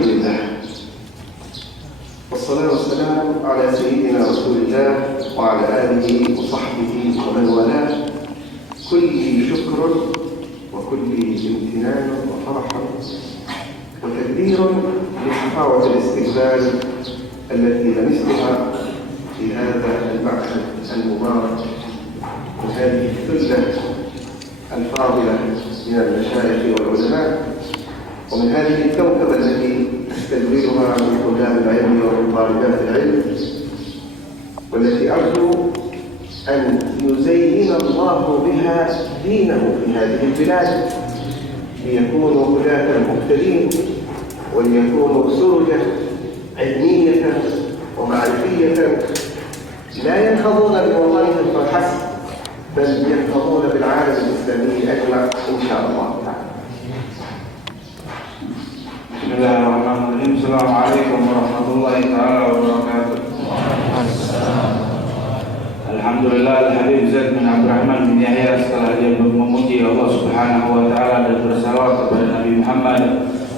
الحمد لله والصلاة والسلام على سيدنا رسول الله وعلى آله وصحبه ومن والاه. كل شكر وكل امتنان وفرح وتقدير لحفاوة الاستقبال التي لمستها في هذا المعهد المبارك وهذه الثلة الفاضلة من المشايخ والعلماء ومن هذه الكوكبة التي تستدورها من طلاب العلم ومن طالبات العلم، والتي أرجو أن يزين الله بها دينه في هذه البلاد ليكونوا هداة مهتدين وليكونوا سرجا علمية ومعرفية لا ينهضون بوطنهم فحسب بل ينهضون بالعالم الإسلامي أجمع إن شاء الله تعالى. Bismillahirrahmanirrahim. Assalamualaikum warahmatullahi wabarakatuh. Alhamdulillah, Al-Habib Zaid bin Abdurrahman bin Yahya setelah dia memuji Allah Subhanahu wa taala dan bersalawat kepada Nabi Muhammad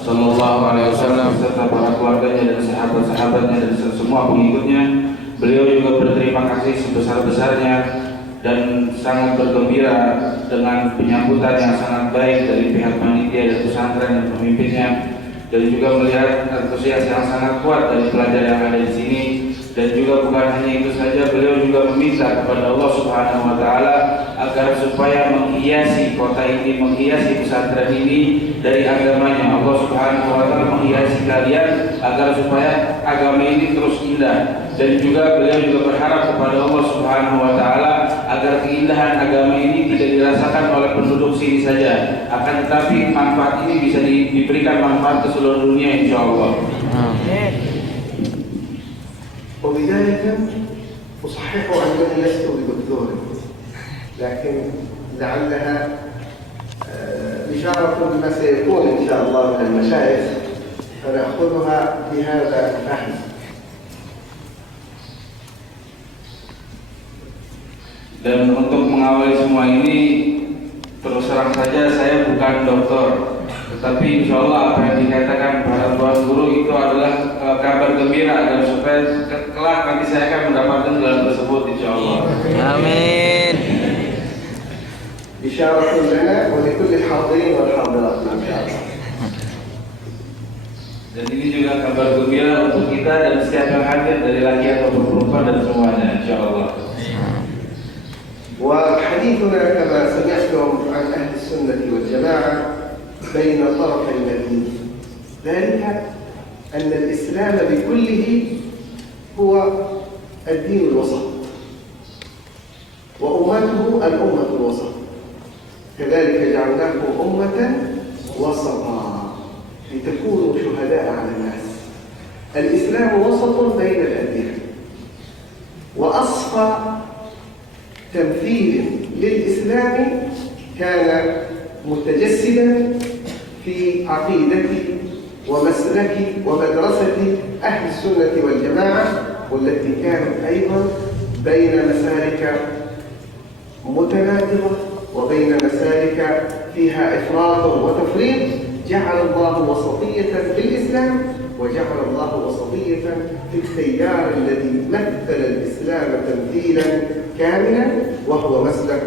sallallahu alaihi wasallam serta para keluarganya dan sahabat-sahabatnya dan semua pengikutnya, beliau juga berterima kasih sebesar-besarnya dan sangat bergembira dengan penyambutan yang sangat baik dari pihak panitia dan pesantren dan pemimpinnya, dan juga melihat antusias yang sangat kuat dari pelajar yang ada di sini. Dan juga bukan hanya itu saja, beliau juga meminta kepada Allah Subhanahu wa taala agar supaya menghiasi kota ini, menghiasi pesantren ini dari agamanya. Allah Subhanahu wa taala menghiasi kalian agar supaya agama ini terus indah. Dan juga beliau juga berharap kepada Allah Subhanahu wa taala agar keindahan agama ini tidak dirasakan oleh penduduk sini saja, akan tetapi manfaat ini bisa diberikan manfaat ke seluruh dunia insyaallah. وبداية أصحح أنني لست بدكتور، لكن لعلها إشارة بما سيكون إن شاء الله من المشايخ فنأخذها بهذا الفهم. Dan untuk mengawali semua ini, terus terang saja saya bukan dokter, tetapi insya Allah apa yang dikatakan para tuan guru itu adalah kabar gembira agar supaya kelak nanti saya akan mendapatkan gelar tersebut insya Allah. Amin. إشارة لنا ولكل الحاضرين والحاضرات إن شاء الله. Dan ini juga kabar gembira untuk kita dan setiap yang hadir dari laki ataupun perempuan dan semuanya insya Allah. وحديثنا كما سمعتم عن أهل السنة والجماعة بين طرفي المدينة، ذلك أن الإسلام بكله هو الدين الوسط وأمته الأمة الوسط، كذلك جعلناكم أمة وسطا لتكونوا شهداء على الناس. الإسلام وسط بين الأديان، وأصفى تمثيل للإسلام كان متجسدا في عقيدة ومسلك ومدرسة أهل السنة والجماعة، والتي كانت أيضا بين مسالك متناقضة وبين مسالك فيها إفراط وتفريط. جعل الله وسطية في الإسلام وجعل الله وسطية في التيار الذي مثل الإسلام تمثيلا كاملا وهو مسلك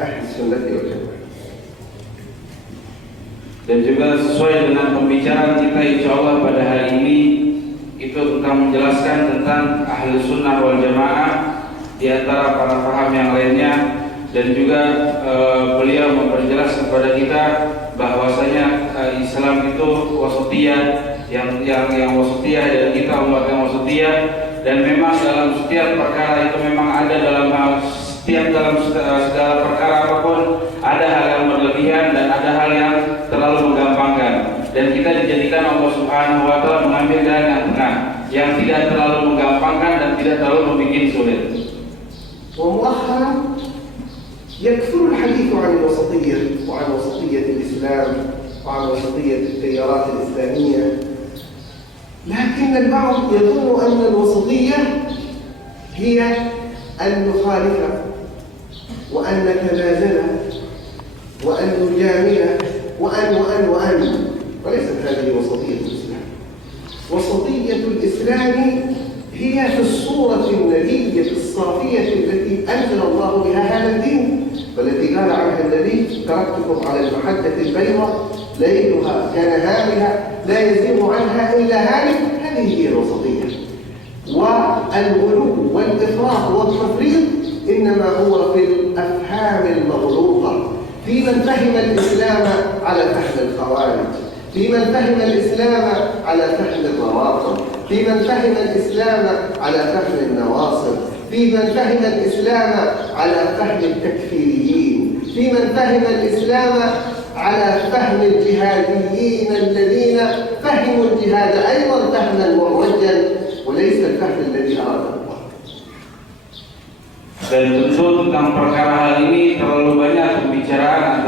أهل السنة والجماعة. Dan juga sesuai dengan pembicaraan kita insya Allah pada hari ini itu tentang menjelaskan tentang ahli sunnah wal jamaah di antara para paham yang lainnya, dan juga beliau memperjelas kepada kita bahwasanya Islam itu wasatiyah, yang wasatiyah, dan kita umat yang wasatiyah, dan memang dalam setiap perkara itu memang ada dalam segala perkara apapun ada hal yang berlebihan dan ada hal yang terlalu menggampangkan, dan kita dijadikan Allah Subhanahu wa taala mengambil jalan yang tengah yang tidak terlalu menggampangkan dan tidak terlalu membuat sulit. ومؤخرا يكثر الحديث عن الوسطية وعن وسطية الإسلام وعن وسطية التيارات الإسلامية، لكن البعض يظن أن الوسطية هي أن نخالف وأن نتنازل وأن نجامل وأن وليست هذه وسطية الإسلام. وسطية الإسلام هي في الصورة النبية الصافية التي أنزل الله بها هذا الدين، والتي قال عنها النبي: تركتكم على المحجة البيضاء ليلها كنهارها لا يزيغ عنها إلا هالك. هذه هي الوسطية. والغلو والإفراط والتفريط إنما هو في الأفهام المغلوطة، في من فهم الإسلام على فهم الخوارج، في من فهم الإسلام على فهم الروافض، في من فهم الإسلام على فهم النواصب، في من فهم الإسلام على فهم التكفيريين، في من فهم الإسلام على فهم الجهاديين الذين فهموا الجهاد أيضا فهما معوجا وليس الفهم الذي أراده الله. Dan tentu tentang perkara hal ini terlalu banyak pembicaraan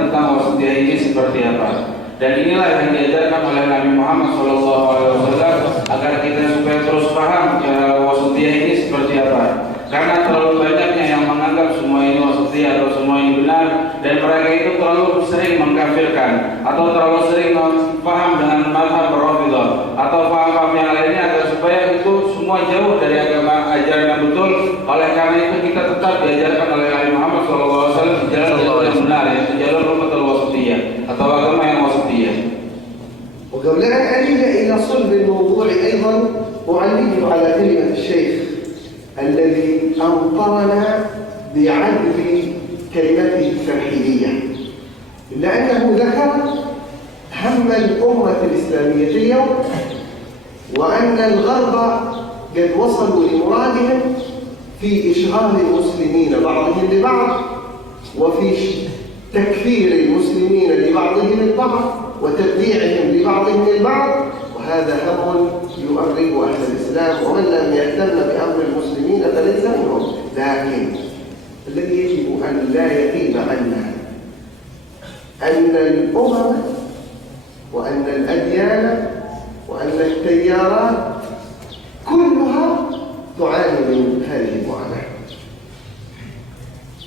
tentang wasatiyah ini seperti apa. Dan inilah yang diajarkan oleh Nabi Muhammad SAW agar kita supaya terus paham wasatiyah ini seperti apa. Karena terlalu banyaknya yang menganggap semua ini wasatiyah atau semua ini benar, dan mereka itu terlalu sering mengkafirkan atau terlalu sering paham dengan mazhab Rafidhah atau paham-paham yang lainnya agar supaya itu semua jauh dari agama ajaran yang betul. Oleh karena itu kita tetap diajarkan oleh Nabi Muhammad SAW jalan yang benar, yaitu jalur ummatul wasatiyah atau agama yang wasatiyah. وقبل أن أجي إلى صلب الموضوع أيضا أعلق على كلمة الشيخ الذي أمطرنا بعذب كلمته الترحيبية، إلا أنه ذكر هم الأمة الإسلامية اليوم، وأن الغرب قد وصلوا لمرادهم في إشغال المسلمين بعضهم لبعض، وفي تكفير المسلمين لبعضهم البعض، وتبديعهم لبعضهم البعض، وهذا هم يؤرق أهل الإسلام، ومن لم يهتم بأمر المسلمين فليس منهم. لكن الذي يجب أن لا يغيب عنا أن الأمم وأن الأديان وأن التيارات كلها تعاني من هذه المعاناة.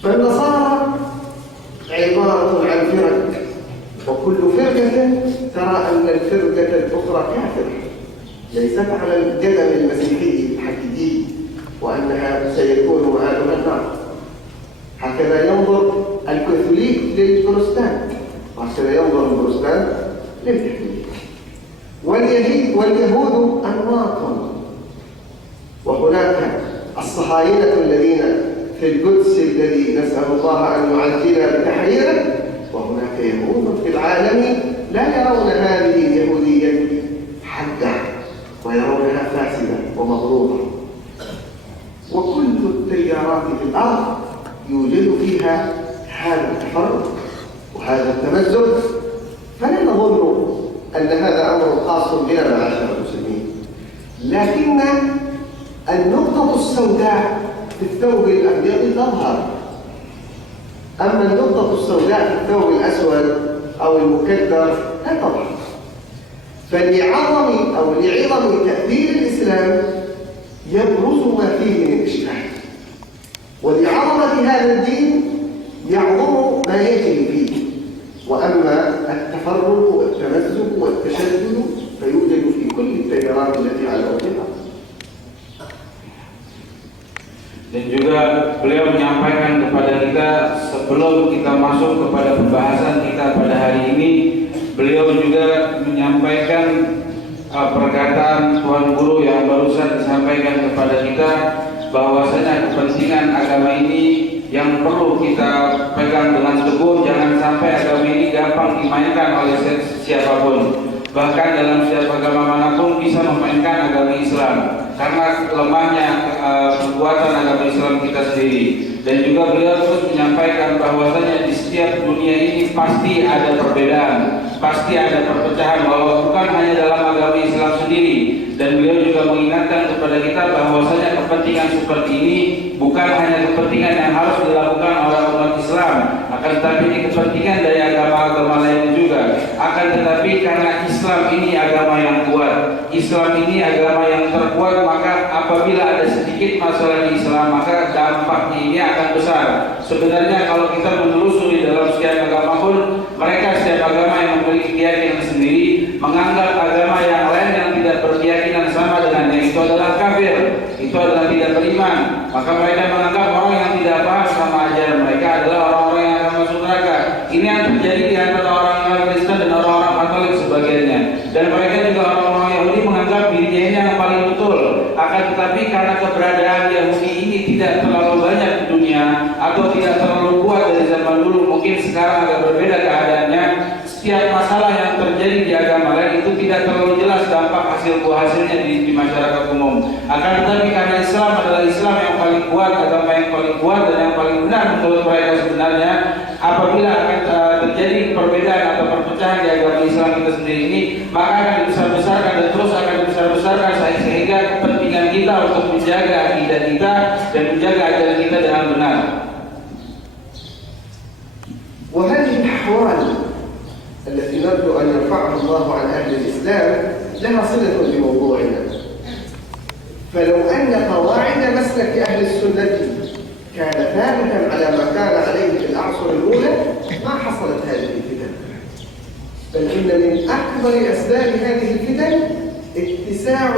فالنصارى عبارة عن فرق، وكل فرقة ترى أن الفرقة الأخرى كافرة ليست على القدم المسيحي الحقيقي وأنها سيكون مآلها النار. هكذا ينظر الكاثوليك للبروتستانت، وهكذا ينظر البروتستانت للكاثوليك. واليهود أنواط، وهناك الصهاينة الذين في القدس الذي نسأل الله أن يعجل بتحريره، وهناك يهود في العالم لا يرون هذه اليهودية حقا ويرونها فاسدة ومغلوطة. وكل التيارات في الأرض يوجد فيها هذا التفرق وهذا التمزق، فلا نظن أن هذا أمر خاص بنا معاشر المسلمين. لكن النقطة السوداء في الثوب الأبيض تظهر، أما النقطة السوداء في الثوب الأسود أو المكدر لا تظهر. فلعظم تأثير الإسلام يبرز ما فيه من إشكال، ولعظمة هذا الدين يعظم ما يجري فيه. وأما التفرق والتمزق والتشدد فيوجد في كل التيارات التي على وجهها. Dan juga beliau menyampaikan kepada kita sebelum kita masuk kepada pembahasan kita pada hari ini, beliau juga menyampaikan perkataan Tuan Guru yang barusan disampaikan kepada kita, bahwasanya kepentingan agama ini yang perlu kita pegang dengan teguh. Jangan sampai agama ini gampang dimainkan oleh siapapun. Bahkan dalam setiap agama manapun bisa memainkan agama Islam karena lemahnya kekuatan agama Islam kita sendiri. Dan juga beliau terus menyampaikan bahwasanya di setiap dunia ini pasti ada perbedaan, pasti ada perpecahan, bahwa bukan hanya dalam agama Islam sendiri. Dan beliau juga mengingatkan kepada kita bahwasanya kepentingan seperti ini bukan hanya kepentingan yang harus dilakukan oleh umat Islam, akan tetapi ini kepentingan dari agama-agama lain juga. Akan tetapi karena Islam ini agama yang kuat, Islam ini agama yang terkuat, maka apabila ada sedikit masalah di Islam, maka dampaknya ini akan besar. Sebenarnya kalau kita menelusuri dalam setiap agama pun, mereka setiap agama yang memiliki keyakinan sendiri menganggap agama Ini yang terjadi di antara orang-orang Kristen dan orang-orang Katolik sebagiannya. Dan mereka juga orang-orang Yahudi menganggap dirinya ini yang paling betul. Akan tetapi karena keberadaan Yahudi ini tidak terlalu banyak di dunia atau tidak terlalu kuat dari zaman dulu, mungkin sekarang agak berbeda keadaannya. Setiap masalah yang terjadi di agama lain itu tidak terlalu jelas dampak hasilnya di masyarakat umum. Akan tetapi karena Islam adalah Islam yang paling kuat, agama yang paling kuat dan yang paling benar menurut mereka sebenarnya, apabila akan terjadi perbedaan atau perpecahan di agama Islam kita sendiri ini, maka akan dibesar-besarkan dan terus akan dibesar-besarkan sehingga kepentingan kita untuk menjaga akidah kita dan menjaga ajaran kita dengan benar. وهذه الأحوال التي نرجو أن يرفعها الله عن أهل الإسلام لها صلة بموضوعنا. فلو أن قواعد مسلك أهل السنة كان ثابتا على ما كان عليه في الأعصر الأولى ما حصلت هذه الفتن. بل إن من أكبر أسباب هذه الفتن اتساع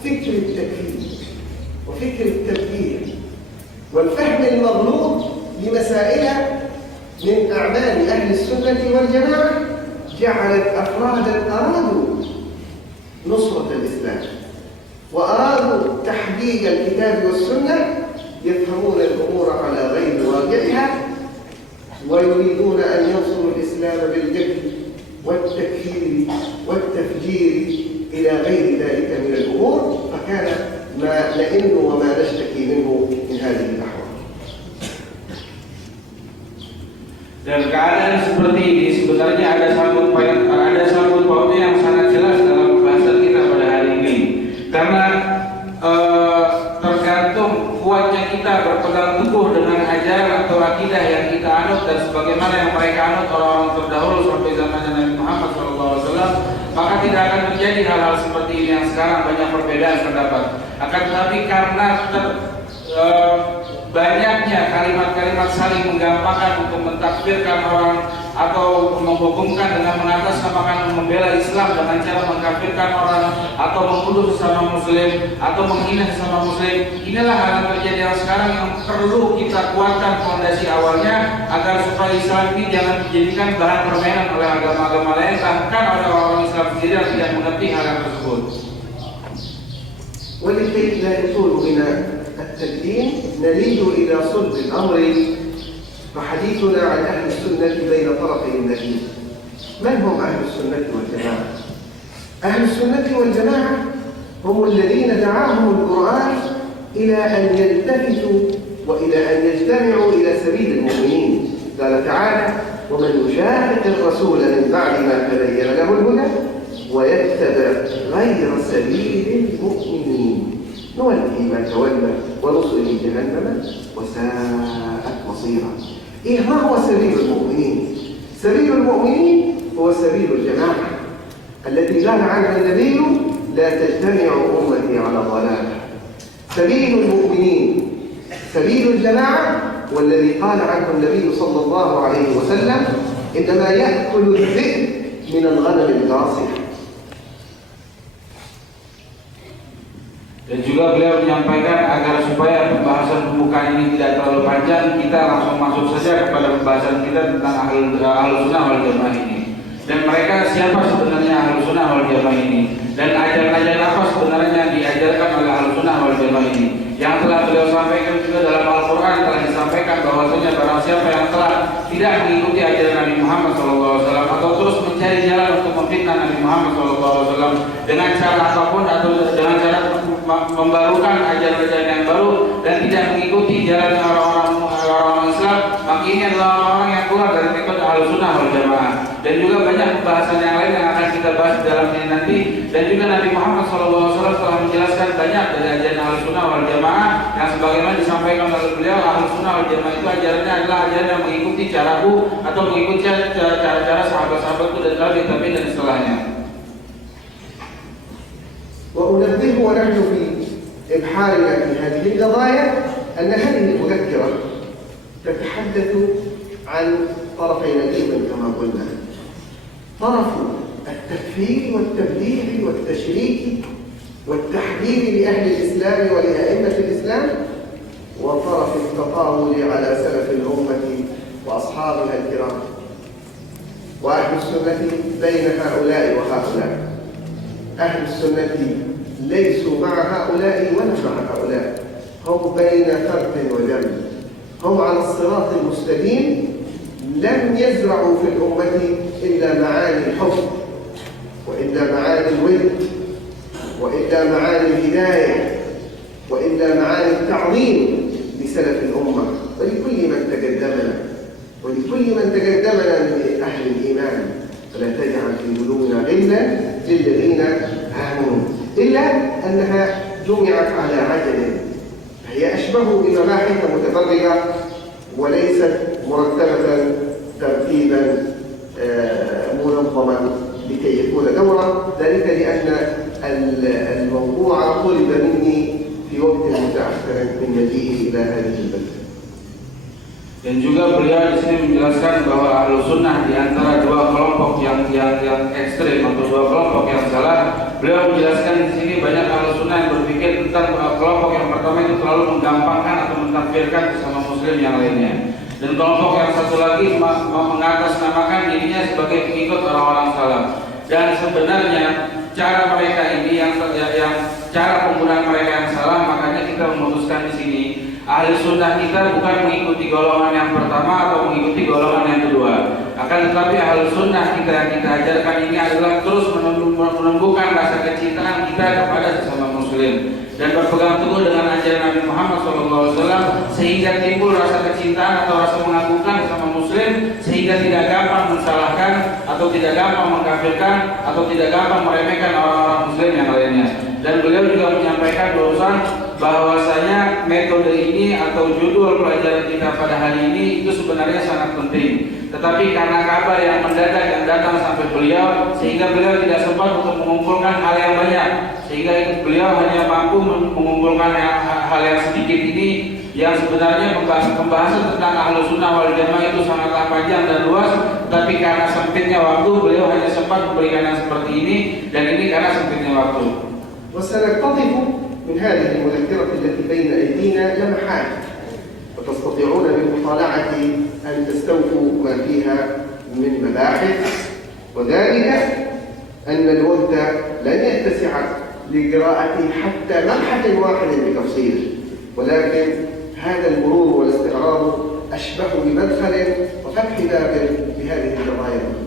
فكر التكفير وفكر التبكير والفهم المغلوط لمسائل من أعمال أهل السنة والجماعة جعلت أفرادا أرادوا نصرة الإسلام وأرادوا تحقيق الكتاب والسنة يفهمون الأمور على غير واقعها ويريدون أن ينصروا الإسلام بالجهل والتكفير والتفجير إلى غير ذلك من الأمور، فكان ما نئن وما نشتكي منه من هذه الأحوال. Dan keadaan seperti ini sebenarnya ada sangkut pautnya yang sangat jelas dalam pembahasan kita pada hari ini. Karena tergantung kuatnya kita berpegang teguh dengan ajaran atau akidah yang kita anut dan sebagaimana yang mereka anut orang-orang terdahulu sampai zamannya Nabi Muhammad SAW, maka tidak akan terjadi hal-hal seperti ini yang sekarang banyak perbedaan pendapat. Akan tetapi karena banyaknya kalimat-kalimat saling menggampangkan untuk mentakfirkan orang atau menghukumkan dengan mengatasnamakan membela Islam dengan cara mengkafirkan orang atau membunuh sesama muslim atau menghina sesama muslim, inilah hal yang terjadi yang sekarang yang perlu kita kuatkan fondasi awalnya agar supaya Islam ini jangan dijadikan bahan permainan oleh agama-agama lain, bahkan oleh orang Islam sendiri yang tidak mengerti hal yang tersebut. ولكي لا يطول بنا التقديم نريد إلى صلب الأمر، فحديثنا عن أهل السنة بين طرفي النجيب. من هم أهل السنة والجماعة؟ أهل السنة والجماعة هم الذين دعاهم القرآن إلى أن يلتفتوا وإلى أن يجتمعوا إلى سبيل المؤمنين. قال تعالى: ومن يشاقق الرسول من بعد ما تبين له الهدى ويتبع غير سبيل المؤمنين نوله ما تولى ونصله جهنم وساءت مصيرا. ما هو سبيل المؤمنين؟ سبيل المؤمنين هو سبيل الجماعة التي قال عنها النبي: لا تجتمع أمتي على ضلالة. سبيل المؤمنين سبيل الجماعة، والذي قال عنه النبي صلى الله عليه وسلم: إنما يأكل الذئب من الغنم القاصية. Dan juga beliau menyampaikan agar supaya pembahasan pembukaan ini tidak terlalu panjang, kita langsung masuk saja kepada pembahasan kita tentang Ahlus Sunnah wal Jamaah ini. Dan mereka siapa sebenarnya Ahlus Sunnah wal Jamaah ini? Dan ajaran-ajaran apa sebenarnya yang diajarkan oleh Ahlus Sunnah wal Jamaah ini? Yang telah beliau sampaikan juga dalam Al-Quran telah disampaikan bahwasanya barang siapa yang telah tidak mengikuti ajaran Nabi Muhammad SAW atau terus mencari jalan untuk memfitnah Nabi Muhammad SAW dengan cara apapun atau dengan cara membarukan ajaran-ajaran yang baru dan tidak mengikuti jalan orang-orang Islam, maka ini adalah orang-orang yang keluar dari metode Ahlus Sunnah wal Jamaah. Dan juga banyak pembahasan yang lain yang akan kita bahas dalam ini nanti. Dan juga Nabi Muhammad SAW telah menjelaskan banyak dari ajaran Ahlus Sunnah wal Jamaah yang sebagaimana disampaikan oleh beliau, Ahlus Sunnah wal Jamaah itu ajarannya adalah ajaran yang mengikuti caraku atau mengikuti cara-cara sahabat-sahabatku dan tabi'in dan setelahnya. وأنبه ونحن في إبحارنا في هذه القضايا أن هذه المذكرة تتحدث عن طرفي نقيض كما قلنا: طرف التكفير والتبديع والتشريك والتحذير لأهل الإسلام ولأئمة الإسلام، وطرف التطاول على سلف الأمة وأصحابها الكرام. وأهل السنة بين هؤلاء وهؤلاء. أهل السنة ليسوا مع هؤلاء ولا مع هؤلاء، هم بين فرد وجنب، هم على الصراط المستقيم. لم يزرعوا في الأمة إلا معاني الحب، وإلا معاني الود، وإلا معاني الهداية، وإلا معاني التعظيم لسلف الأمة ولكل من تقدمنا من أهل الإيمان. فلا تجعل في قلوبنا غلا للذين آمنوا، إلا أنها جمعت على عجل، فهي أشبه بمباحث متفرقة وليست مرتبة ترتيبا منظما لكي يكون دورا. ذلك لأن الموضوع طلب مني في وقت متأخر من مجيئي إلى هذه البلدة. Dan juga beliau di sini menjelaskan bahwa Ahlus Sunnah di antara dua kelompok yang ekstrem atau dua kelompok yang salah. Beliau menjelaskan di sini banyak Ahlus Sunnah yang berpikir tentang kelompok yang pertama itu terlalu menggampangkan atau mentakfirkan sesama Muslim yang lainnya. Dan kelompok yang satu lagi mengatasnamakan dirinya sebagai pengikut orang-orang salaf. Dan sebenarnya cara mereka ini yang cara penggunaan mereka yang salah, makanya kita memutuskan di sini. Ahli sunnah kita bukan mengikuti golongan yang pertama atau mengikuti golongan yang kedua. Akan tetapi ahli sunnah kita yang kita ajarkan ini adalah terus menumbuhkan rasa kecintaan kita kepada sesama muslim dan berpegang teguh dengan ajaran Nabi Muhammad SAW sehingga timbul rasa kecintaan atau rasa mengagungkan sesama muslim, sehingga tidak gampang mensalahkan atau tidak gampang mengkafirkan atau tidak gampang meremehkan orang-orang muslim yang lainnya. Dan beliau juga menyampaikan bahwasanya metode ini atau judul pelajaran kita pada hari ini itu sebenarnya sangat penting. Tetapi karena kabar yang mendadak yang datang sampai beliau, sehingga beliau tidak sempat untuk mengumpulkan hal yang banyak, sehingga beliau hanya mampu mengumpulkan hal yang sedikit ini, yang sebenarnya pembahasan tentang Ahlus Sunnah wal Jamaah itu sangatlah panjang dan luas. Tapi karena sempitnya waktu, beliau hanya sempat memberikan yang seperti ini, dan ini karena sempitnya waktu. وسنقتطف من هذه المذكرة التي بين أيدينا لمحات، وتستطيعون بالمطالعة أن تستوفوا ما فيها من مباحث، وذلك أن الوقت لن يتسع لقراءة حتى مبحث واحد بتفصيل، ولكن هذا المرور والاستعراض أشبه بمدخل وفتح باب لهذه القضايا.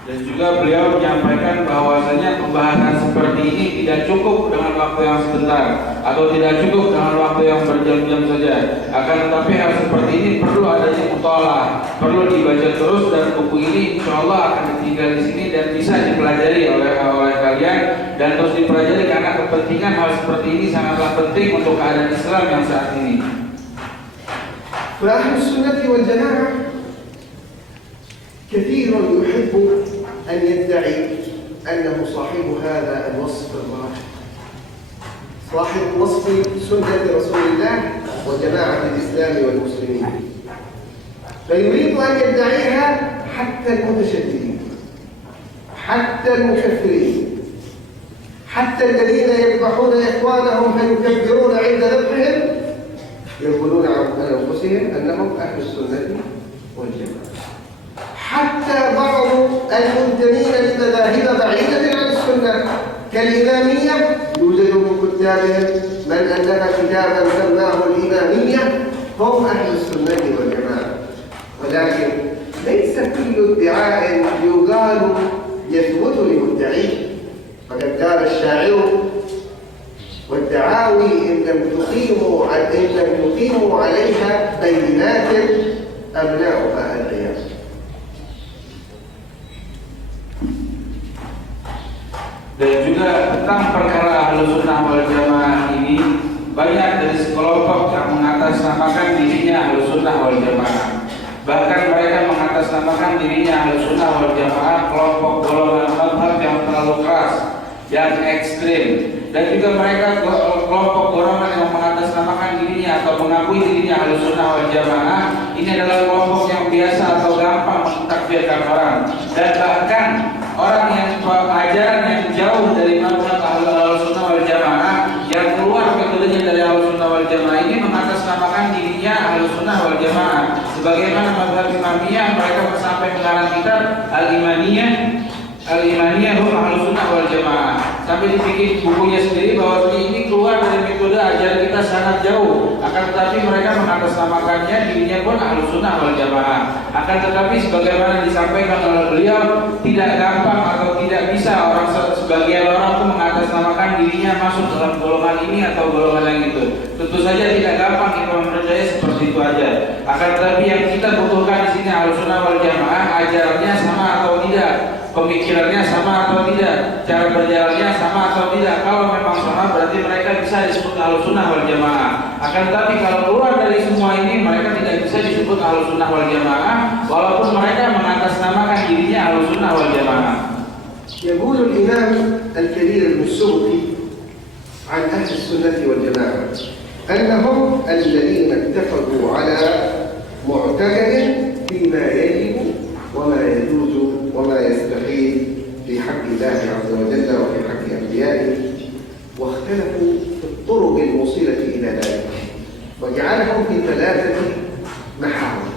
Dan juga beliau menyampaikan bahwasanya pembahasan seperti ini tidak cukup dengan waktu yang sebentar atau tidak cukup dengan waktu yang berjam-jam saja. Akan tetapi hal seperti ini perlu adanya mutalaah, perlu dibaca terus, dan buku ini insya Allah akan ditinggal di sini dan bisa dipelajari oleh kalian dan terus dipelajari karena kepentingan hal seperti ini sangatlah penting untuk keadaan Islam yang saat ini. Ahlus Sunnah wal Jamaah كثير يحب أن يدعي أنه صاحب هذا الوصف الرائع، صاحب وصف سنة رسول الله وجماعة الإسلام والمسلمين، فيريد أن يدعيها حتى المتشددين، حتى المكفرين، حتى الذين يذبحون إخوانهم فيكبرون عند ذبحهم يقولون عن أنفسهم أنهم أهل السنة والجماعة. حتى بعض المنتمين لمذاهب بعيدة عن السنة كالإمامية يوجد من كتابهم من ألف كتابا سماه الإمامية هم أهل السنة والجماعة، ولكن ليس كل ادعاء يقال يثبت لمدعيه، فقد قال الشاعر: والدعاوي إن لم تقيموا عليها بينات أبناؤها أدعياء. Dan juga tentang perkara Ahlus Sunnah wal Jamaah ini, banyak dari sekelompok yang mengatasnamakan dirinya Ahlus Sunnah wal Jamaah. Bahkan mereka mengatasnamakan dirinya Ahlus Sunnah wal Jamaah kelompok golongan mazhab yang terlalu keras, yang ekstrim. Dan juga mereka kelompok golongan yang mengatasnamakan dirinya atau mengakui dirinya Ahlus Sunnah wal Jamaah ini adalah kelompok yang biasa atau gampang mentakfirkan orang. Dan bahkan orang yang ajaran yang jauh dari mazhab Ahlus Sunnah wal Jamaah, yang keluar metodenya dari Ahlus Sunnah wal Jamaah ini mengatasnamakan dirinya Ahlus Sunnah wal Jamaah, Sebagaimana mazhab Imamiyah, mereka sampai mengarang kitab Al-Imaniyah hum Ahlus Sunnah wal Jamaah. Sampai dibikin bukunya sendiri bahwa ini keluar dari metode ajaran kita sangat jauh. Akan tetapi mereka mengatasnamakannya dirinya pun Ahlus Sunnah wal Jamaah. Akan tetapi sebagaimana disampaikan oleh beliau, tidak gampang atau tidak bisa sebagian orang pun mengatasnamakan dirinya masuk dalam golongan ini atau golongan yang itu. Tentu saja tidak gampang kita mempercayai seperti itu aja. Akan tetapi yang kita butuhkan di sini Ahlus Sunnah wal Jamaah, ajarannya sama atau tidak, pemikirannya sama atau tidak, cara berjalannya sama atau tidak. Kalau memang sama berarti mereka bisa disebut Ahlus Sunnah wal Jamaah. Akan tetapi kalau keluar dari semua ini, mereka tidak bisa disebut Ahlus Sunnah wal Jamaah walaupun mereka mengatasnamakan dirinya Ahlus Sunnah wal Jamaah. يقول الإمام الكبير المسوقي عن أهل السنة والجماعة أنهم الذين اتفقوا على معتقد فيما يجب وما يجوز وما يستحيل في حق الله عز وجل وفي حق أنبيائه، واختلفوا في الطرق الموصلة إلى ذلك وجعلهم في 3 محاور.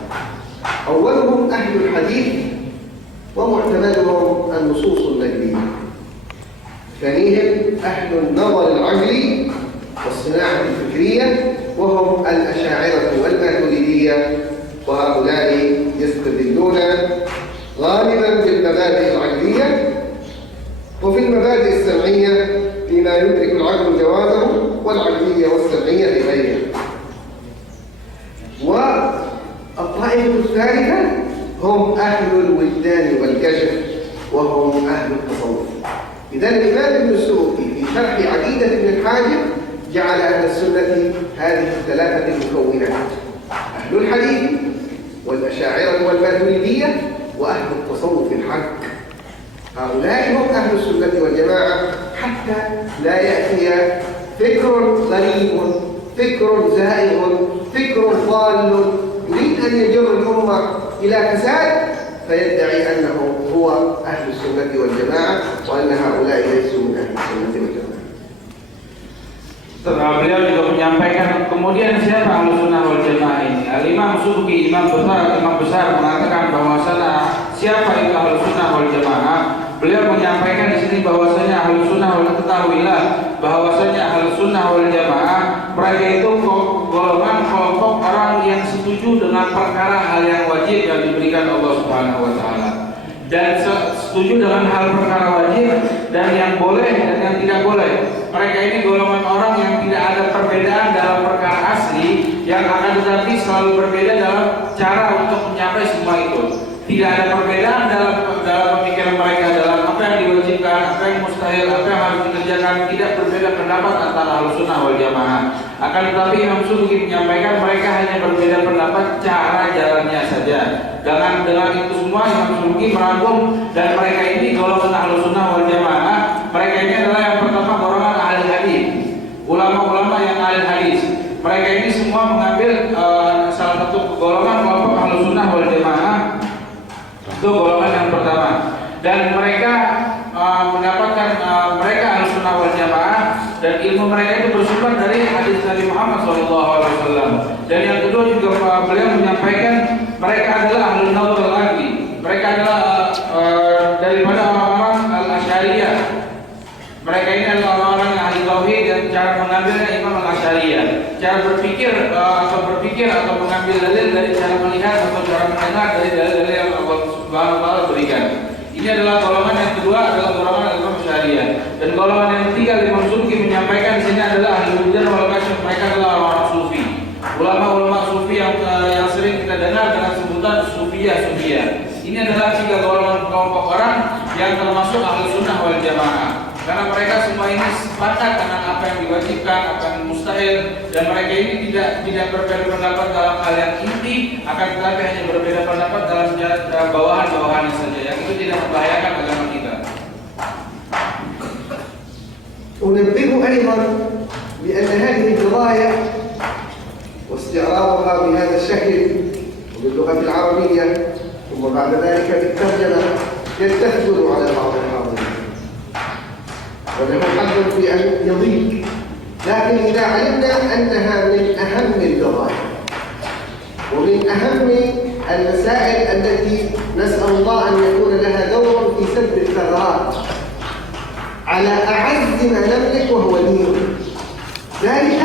أولهم أهل الحديث ومعتمدهم النصوص النجلية. ثانيهم أهل النظر العقلي والصناعة الفكرية وهم الأشاعرة والماتريدية، وهؤلاء يستدلون غالبا بالمبادئ العقلية وفي المبادئ السمعية فيما يدرك العقل جوازه والعقلية والسمعية لغيره. والطائفة الثالثة هم أهل الوجدان والكشف وهم أهل التصوف. إذا الإمام ابن السوقي في شرح عقيدة ابن الحاجب جعل أهل السنة هذه 3 المكونات: أهل الحديث والأشاعرة والماتريدية وأهل التصوف الحق. هؤلاء هم أهل السنة والجماعة، حتى لا يأتي فكر غريب، فكر زائغ، فكر ضال يريد أن يجر الأمة إلى فساد فيدعي أنه هو أهل السنة والجماعة وأن هؤلاء ليسوا من أهل السنة والجماعة. Beliau juga menyampaikan kemudian siapa Ahlus Sunnah wal Jamaah ini. Al-Imam Subki, imam besar mengatakan bahwasanya siapa itu Ahlus Sunnah wal Jamaah. Beliau menyampaikan di sini bahwasanya Ahlus Sunnah wal ketahuilah bahwasanya Ahlus Sunnah wal Jamaah mereka itu golongan kelompok orang yang setuju dengan perkara hal yang wajib yang diberikan Allah Subhanahu wa taala, dan setuju dengan hal perkara wajib dan yang boleh dan yang tidak boleh. Mereka ini golongan orang yang tidak ada perbedaan dalam perkara asli, yang akan tetapi selalu berbeda dalam cara untuk mencapai semua itu. Tidak ada perbedaan dalam pemikiran mereka dalam apa yang diwajibkan, apa yang mustahil, apa yang harus dikerjakan. Tidak berbeda pendapat antara Ahlus Sunnah wal Jamaah. Akan tetapi Imam Subki menyampaikan mereka hanya berbeda pendapat cara jalannya saja. Dengan itu semua Imam Subki merangkum, dan mereka ini golongan Ahlus Sunnah wal Jamaah. Mereka ini adalah yang pertama golongan ahli hadis, ulama-ulama yang ahli hadis. Mereka ini semua mengambil salah satu golongan kelompok Ahlus Sunnah wal Jamaah. Itu golongan yang pertama, dan mereka mendapatkan mereka Ahlus Sunnah wal Jamaah, dan ilmu mereka itu bersumber dari hadis Nabi Muhammad SAW. Dan yang kedua juga beliau menyampaikan mereka adalah Ahlul Nadhr al-Aqli. Mereka adalah daripada orang-orang al-Asy'ariyah. Mereka ini adalah orang-orang yang ahli tauhid, dan cara mengambilnya Imam al-Asy'ariyah. Cara berpikir atau mengambil dalil dari cara melihat atau cara mendengar dari dalil-dalil yang Allah Subhanahu wa taala berikan. Ini adalah golongan yang kedua, adalah golongan Imam Asy'ariyah. Dan golongan yang ketiga Imam Subki menyampaikan di sini adalah ahli wujdan wal kasyf. Mereka adalah orang-orang sufi. Ulama-ulama sufi yang sering kita dengar dengan sebutan sufiyah. Ini adalah 3 golongan kelompok orang yang termasuk Ahlus Sunnah wal Jamaah. Karena mereka semua ini sepakat dengan apa yang diwajibkan, apa yang mustahil, dan mereka ini tidak berbeda pendapat dalam hal yang inti, akan tetapi hanya berbeda pendapat dalam bawahan-bawahannya saja, yang itu tidak membahayakan agama kita. أنبه أيضا بأن هذه الدراية واستعراضها بهذا الشكل وباللغة العربية ثم بعد ذلك بالترجمة يستهجن على بعض الحاضرين، وله حظ في أن يضيق. لكن إذا علمنا أنها من أهم الدراية ومن أهم المسائل التي نسأل الله أن يكون لها دور في سد الثغرات على أعز ما نملك وهو دين. ذلك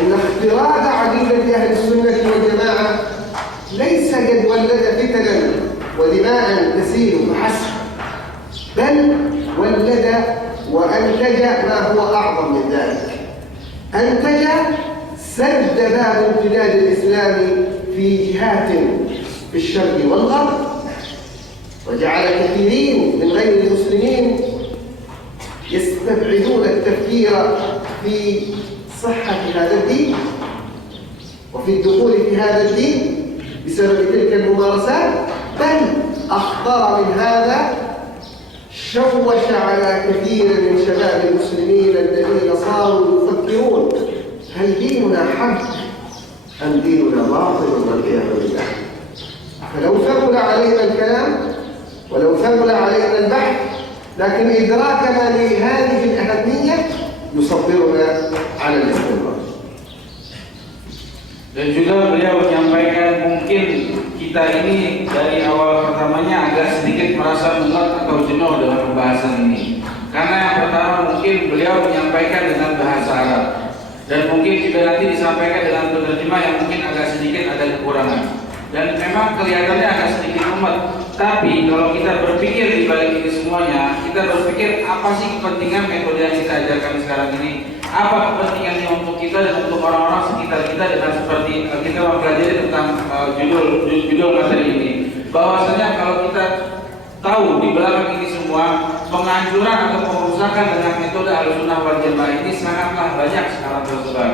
أن اختراق عقيدة أهل السنة والجماعة ليس قد ولد فتنا ودماء تسيل فحسب، بل ولد وأنتج ما هو أعظم من ذلك، أنتج سد باب امتداد الإسلام في جهات في الشرق والغرب، وجعل كثيرين من غير المسلمين يستبعدون التفكير في صحة هذا الدين وفي الدخول في هذا الدين بسبب تلك الممارسات، بل أخطر من هذا شوش على كثير من شباب المسلمين الذين صاروا يفكرون هل ديننا حق أم ديننا باطل والعياذ بالله. فلو ثقل علينا الكلام ولو ثقل علينا البحث، لكن إدراكنا لهذه الأهمية يصبرنا على الاستمرار. Dan juga beliau menyampaikan mungkin kita ini dari awal pertamanya agak sedikit merasa muak atau jenuh dengan pembahasan ini. Karena yang pertama mungkin beliau menyampaikan dengan bahasa Arab, dan mungkin juga nanti disampaikan dengan penerjemah yang mungkin agak sedikit ada kekurangan. Dan memang kelihatannya agak sedikit umat. Tapi kalau kita berpikir di balik ini semuanya, kita berpikir apa sih kepentingan metode yang kita ajarkan sekarang ini? Apa kepentingannya untuk kita dan untuk orang-orang sekitar kita dengan seperti kita mempelajari tentang judul materi ini? Bahwasanya kalau kita tahu di belakang ini semua penghancuran atau perusakan dengan metode Ahlussunnah wal Jamaah ini sangatlah banyak sekarang tersebar.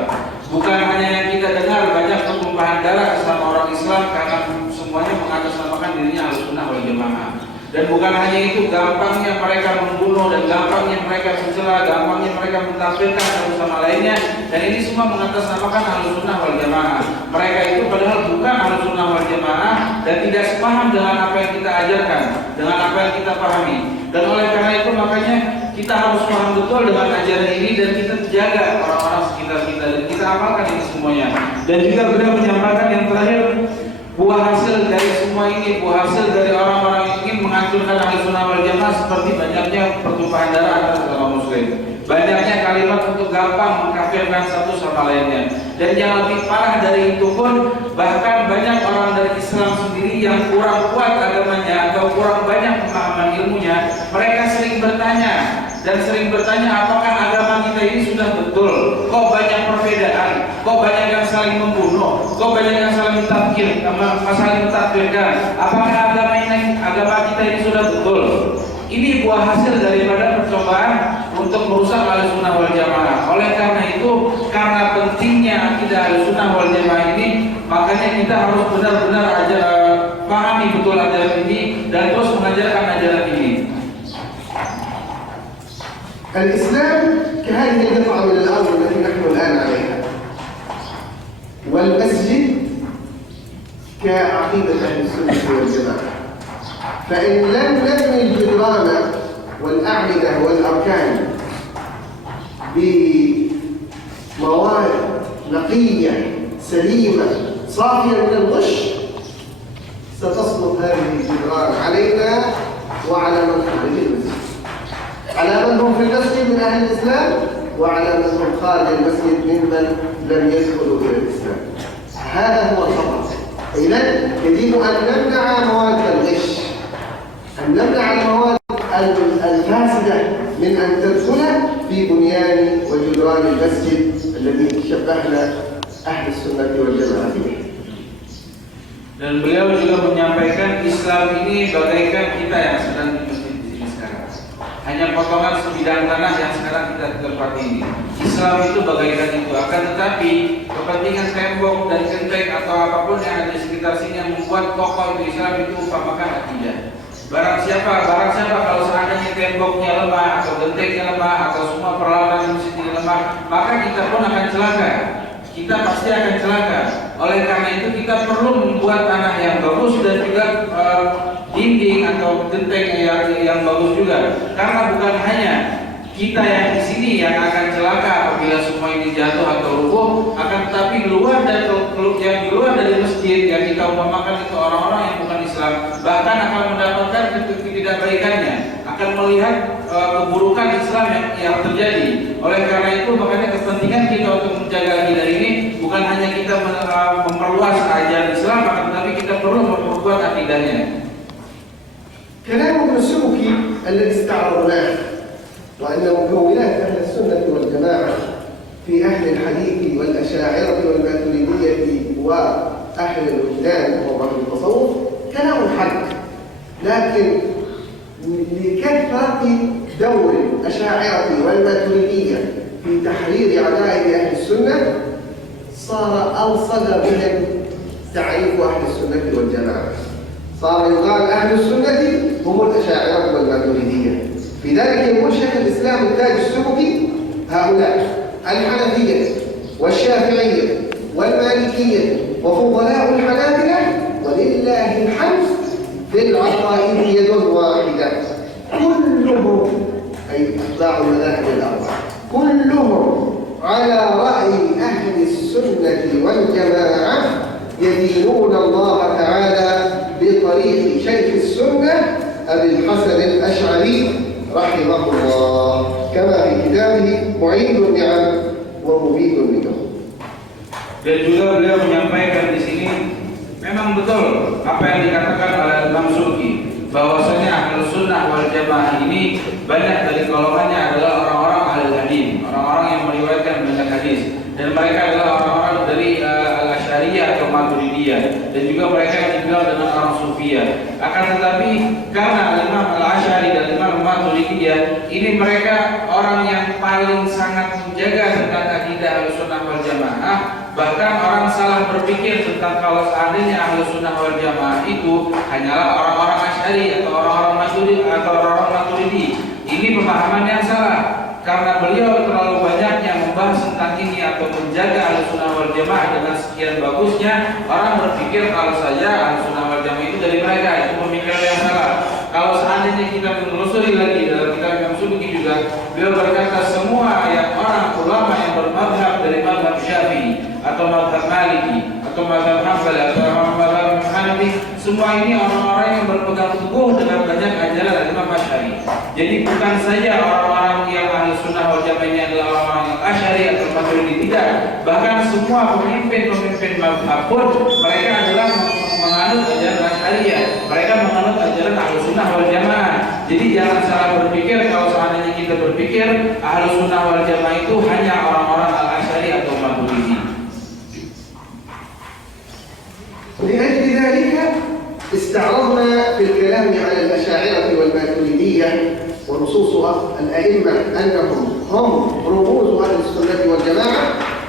Bukan hanya yang kita dengar banyak pertumpahan darah sesama orang Islam karena semuanya mengatasnamakan dirinya Ahlussunnah wal Jamaah. Dan bukan hanya itu, gampangnya mereka membunuh dan gampangnya mereka mencela, gampangnya mereka menampilkan satu sama lainnya, dan ini semua mengatasnamakan Ahlussunnah wal Jamaah. Mereka itu padahal bukan Ahlussunnah wal Jamaah dan tidak sepaham dengan apa yang kita ajarkan, dengan apa yang kita pahami. Dan oleh karena itu makanya kita harus paham betul dengan ajaran ini dan kita jaga orang-orang sekitar kita dan kita amalkan ini semuanya. Dan juga beliau menyampaikan yang terakhir, buah hasil dari semua ini, buah hasil dari orang-orang yang ingin menghancurkan Ahlussunnah wal Jamaah seperti banyaknya pertumpahan darah antara sesama muslim, banyaknya kalimat untuk gampang mengkafirkan satu sama lainnya. Dan yang lebih parah dari itu pun, bahkan banyak orang dari Islam sendiri yang kurang kuat agamanya atau kurang banyak pemahaman ilmunya, mereka sering bertanya apakah agama kita ini sudah betul? Kok banyak perbedaan? Kok banyak yang saling membunuh? Kok banyak yang saling mentakfirkan? Apakah agama kita ini sudah betul? Ini buah hasil daripada percobaan untuk merusak Ahlussunnah wal Jamaah. Oleh karena itu, karena pentingnya akidah Ahlussunnah wal Jamaah ini, makanya kita harus benar-benar pahami betul ajaran ini dan terus mengajarkan ajaran ini. الإسلام كهذه القطعة من الأرض التي نحن الآن عليها، والمسجد كعقيدة أهل السنة والجماعة. فإن لم نبني الجدران والأعمدة والأركان بمواد نقية سليمة صافية من الغش، ستصلب هذه الجدران علينا وعلى من خارج المسجد، على من هم في المسجد من أهل الإسلام وعلى من هم خارج المسجد ممن لم يدخلوا إلى الإسلام. هذا هو الخطأ. إذن يجب أن نمنع مواد الغش، أن نمنع المواد الفاسدة من أن تدخل في بنيان وجدران المسجد الذي شبهنا أهل السنة والجماعة به. Dan beliau juga menyampaikan Islam ini bagaikan kita yang sedang di masjid di sini sekarang. Hanya potongan sebidang tanah yang sekarang kita tempati ini. Islam itu bagaikan itu. Akan tetapi kepentingan tembok dan genteng atau apapun yang ada di sekitar sini yang membuat kokoh Islam itu umpamakan akidah. Barang siapa kalau seandainya temboknya lemah atau gentengnya lemah atau semua peralatan di sini lemah, maka kita pun akan celaka. Kita pasti akan celaka. Oleh karena itu kita perlu membuat tanah yang bagus dan juga dinding atau genteng yang bagus juga. Karena bukan hanya kita yang di sini yang akan celaka apabila semua ini jatuh atau rubuh, akan tetapi yang keluar dari masjid yang kita umpamakan itu orang-orang yang bukan Islam, bahkan akan mendapatkan ketidakbaikannya, akan melihat keburukan Islam yang terjadi. Oleh karena itu makanya kepentingan kita untuk menjaga akidah ini bukan hanya kita memperluas ajaran Islam, akan tetapi kita perlu memperkuat akidahnya. كلام ابن السبكي الذي استعرضناه وأن مكونات أهل السنة والجماعة في أهل الحديث والأشاعرة والماتريدية وأهل الوجدان وأهل التصوف كلام حق، لكن لكثرة دور الأشاعرة والماتريدية في تحرير عقائد أهل السنة صار أوصل بهم تعريف أهل السنة والجماعة. صار يقال أهل السنة هم الأشاعرة والماتريدية. في ذلك يقول شيخ الإسلام التاج السبكي هؤلاء الحنفية والشافعية والمالكية وفضلاء الحنابلة ولله الحمد في العقائد يد واحدة، كلهم أي أتباع المذاهب الأربعة كلهم على رأي أهل السنة والجماعة يدينون الله تعالى بطريق شيخ السنة أبي الحسن الأشعري رحمه الله كما في كتابه معيد النعم ومبيد النعم. Dan juga beliau menyampaikan di sini memang betul apa yang dikatakan oleh Imam Subki, bahwasanya Ahlus Sunnah wal Jamaah ini banyak dari golongannya adalah orang-orang ahli hadis, orang-orang yang meriwayatkan banyak hadis, dan mereka adalah orang-orang dari Al-Asy'ariyah atau Maturidiyah, dan juga mereka yang dibilang dengan orang Sufiyah. Akan tetapi karena Imam Al-Asy'ari dan Imam Maturidiyah ini mereka orang yang paling sangat menjaga tentang akidah Ahlus Sunnah wal Jamaah. Bahkan orang salah berpikir tentang kalau seandainya Ahlus Sunnah wal Jamaah itu hanyalah orang-orang Asy'ari atau orang-orang Maturidi atau orang-orang Maturidi. Ini pemahaman yang salah, karena beliau terlalu banyaknya membahas tentang ini atau menjaga Ahlus Sunnah wal Jamaah dengan sekian bagusnya. Orang berpikir kalau saja Ahlus Sunnah wal Jamaah itu dari mereka, itu pemikiran yang salah. Kalau seandainya kita menelusuri lagi dalam kitab Imam Subki juga, beliau berkata semua yang orang ulama yang bermadhab dari madhab Syafi'i atau madhab Maliki atau madhab Hambali atau madhab Hanafi, semua ini orang-orang yang berpegang teguh dengan banyak ajaran Imam Asy'ari. Jadi bukan saja orang-orang yang Ahlus Sunnah wal Jamaah ini adalah orang-orang yang Asy'ari atau Maturidi, tidak. Bahkan semua pemimpin-pemimpin madhab pun mereka adalah menganut ajaran Asy'ariyah. Mereka menganut ajaran Ahlus Sunnah wal Jamaah. Jadi jangan salah berpikir kalau seandainya kita berpikir Ahlus Sunnah wal Jamaah itu hanya orang-orang Al-Asy'ari atau Maturidi. ولأجل ذلك استعرضنا في الكلام على الأشاعرة والماتريدية ونصوص الأئمة أنهم هم رموز أهل السنة والجماعة.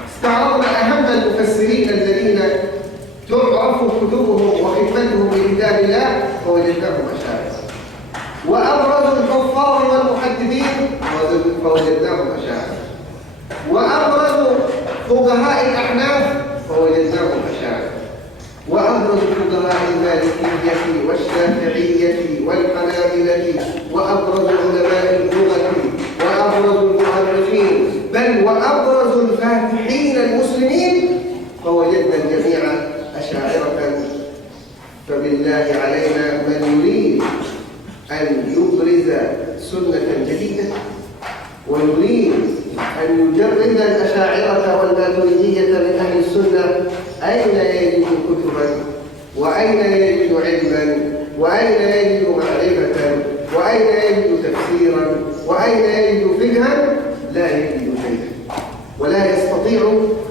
استعرضنا أهم المفسرين الذين تعرف كتبهم وخدمتهم لكتاب الله فوجدناهم أشاعرة، وأبرز الحفاظ والمحدثين فوجدناهم أشاعرة، وأبرز فقهاء الأحناف فوجدناهم أشاعرة، وأبرز فقهاء المالكية والشافعية والحنابلة، وأبرز علماء اللغة، وأبرز المؤرخين، بل وأبرز الفاتحين المسلمين فوجدنا الجميع أشاعرة. فبالله علينا من يريد أن يبرز سنة جديدة ويريد أن يجرد الأشاعرة والماتريدية من أهل السنة، أين يجد كتبا وأين يجد علما وأين يجد معرفة وأين يجد تفسيرا وأين يجد فقها؟ لا يجد شيئا، ولا يستطيع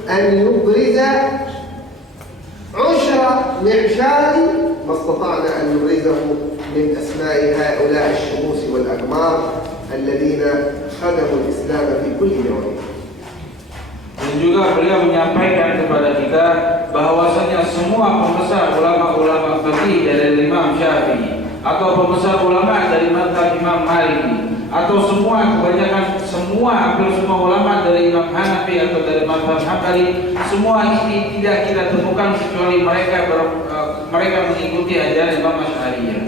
أن يبرز عشر معشار ما استطعنا أن نبرزه من أسماء هؤلاء الشموس والأقمار الذين خدموا الإسلام في كل جوانب. Dan juga beliau menyampaikan kepada kita bahwasanya semua pembesar ulama-ulama fikih dari Imam Syafi'i atau pembesar ulama dari mazhab Imam Maliki atau kebanyakan hampir semua ulama dari Imam Hanafi atau dari mazhab Hambali, semua ini tidak kita temukan kecuali mereka mengikuti ajaran Imam Asy'ariyah.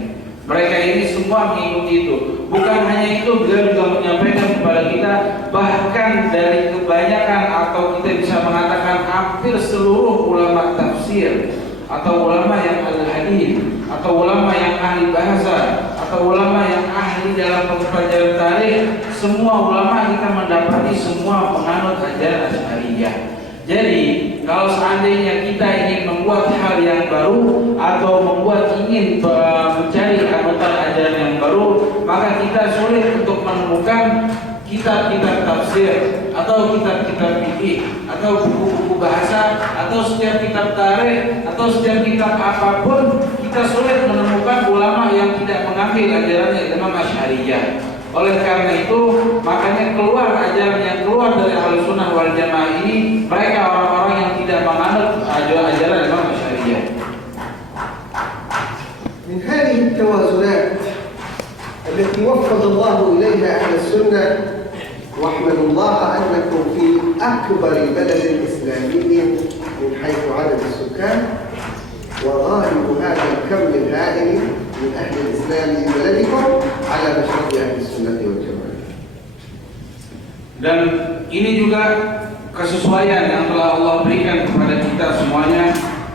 Mereka ini semua mengikuti itu. Bukan hanya itu, beliau juga menyampaikan kepada kita, bahkan dari kebanyakan atau kita bisa mengatakan hampir seluruh ulama tafsir atau ulama yang ahli hadis atau ulama yang ahli bahasa atau ulama yang ahli dalam pelajaran tarikh, semua ulama kita mendapati semua menganut ajaran Asy'ariyah. Jadi kalau seandainya kita ingin membuat hal yang baru atau ingin mencari anutan ajaran yang baru, maka kita sulit untuk menemukan kitab-kitab tafsir atau kitab-kitab fikih atau buku-buku bahasa atau setiap kitab tarikh atau setiap kitab apapun, kita sulit menemukan ulama yang tidak mengambil ajaran Imam Asy'ariyah. Oleh karena itu, makanya keluar ajaran yang keluar dari Ahlussunnah wal Jamaah ini, mereka orang-orang yang tidak menganut ajaran Imam Asy'ariyah. من هذه التوازنات التي وفق الله إليها أهل السنة، واحمدوا الله أنكم في أكبر بلد إسلامي من حيث عدد السكان، وغالب هذا الكم الهائل من أهل الإسلام في بلدكم على مشرب أهل السنة والجماعة. Dan ini juga kesesuaian yang telah Allah berikan kepada kita semuanya,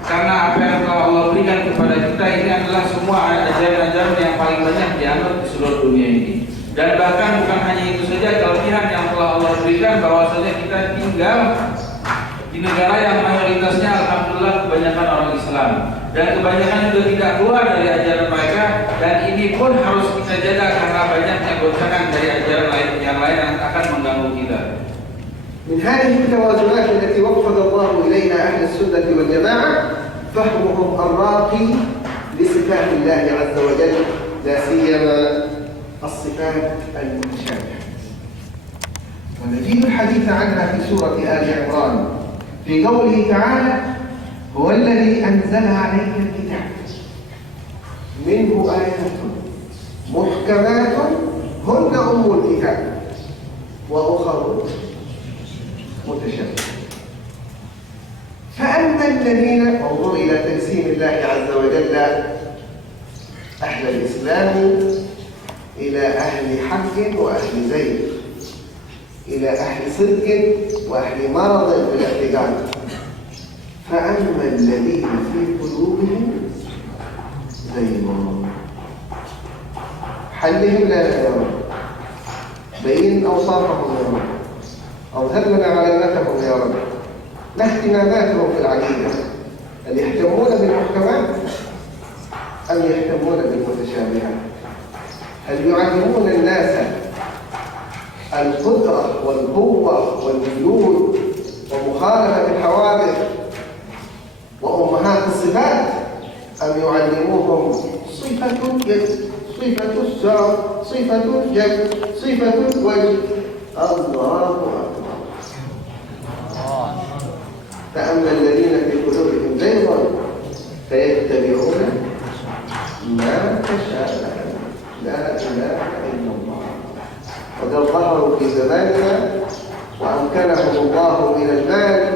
karena apa yang telah Allah berikan kepada kita ini adalah semua ajaran-ajaran yang paling banyak dianut di seluruh dunia ini. Dan bahkan bukan hanya itu saja, kelebihan yang telah Allah berikan bahwasanya kita tinggal di negara yang mayoritasnya alhamdulillah kebanyakan orang Islam, dan kebanyakan juga tidak keluar dari ajaran mereka, dan ini pun harus kita jaga karena banyaknya goncangan dari ajaran yang lain yang akan mengganggu kita. من هذه التوازنات التي وفق الله إليها أهل السنة والجماعة فهمهم الراقي لصفات الله عز وجل، لا سيما الصفات المتشابهة، ونجد الحديث عنها في سورة آل عمران في قوله تعالى: هو الذي أنزل عليك الكتاب منه آيات محكمات هن أم الكتاب وأخر متشابهة. فأما الذين، انظر إلى تقسيم الله عز وجل أهل الإسلام إلى أهل حق وأهل زيغ، إلى أهل صدق وأهل مرض في الاعتقاد. فأما الذين في قلوبهم زيغ، حلهم لا يرون، بين أوصافهم يا رب، أظهر لنا علامتهم يا رب، ما اهتماماتهم في العقيدة، هل يهتمون بالمحكمات أم يهتمون بالمتشابهات؟ هل يعلمون الناس القدرة والقوة والوجود ومخالفة الحوادث وأمهات الصفات، أم يعلموهم صفة اليد، صفة السر، صفة اليد، صفة الوجه؟ الله أكبر. فأما الذين في قلوبهم زيغ فيتبعون ما تشابه، لا إله إلا الله. وقد ظهروا في زماننا وأمكنهم الله من المال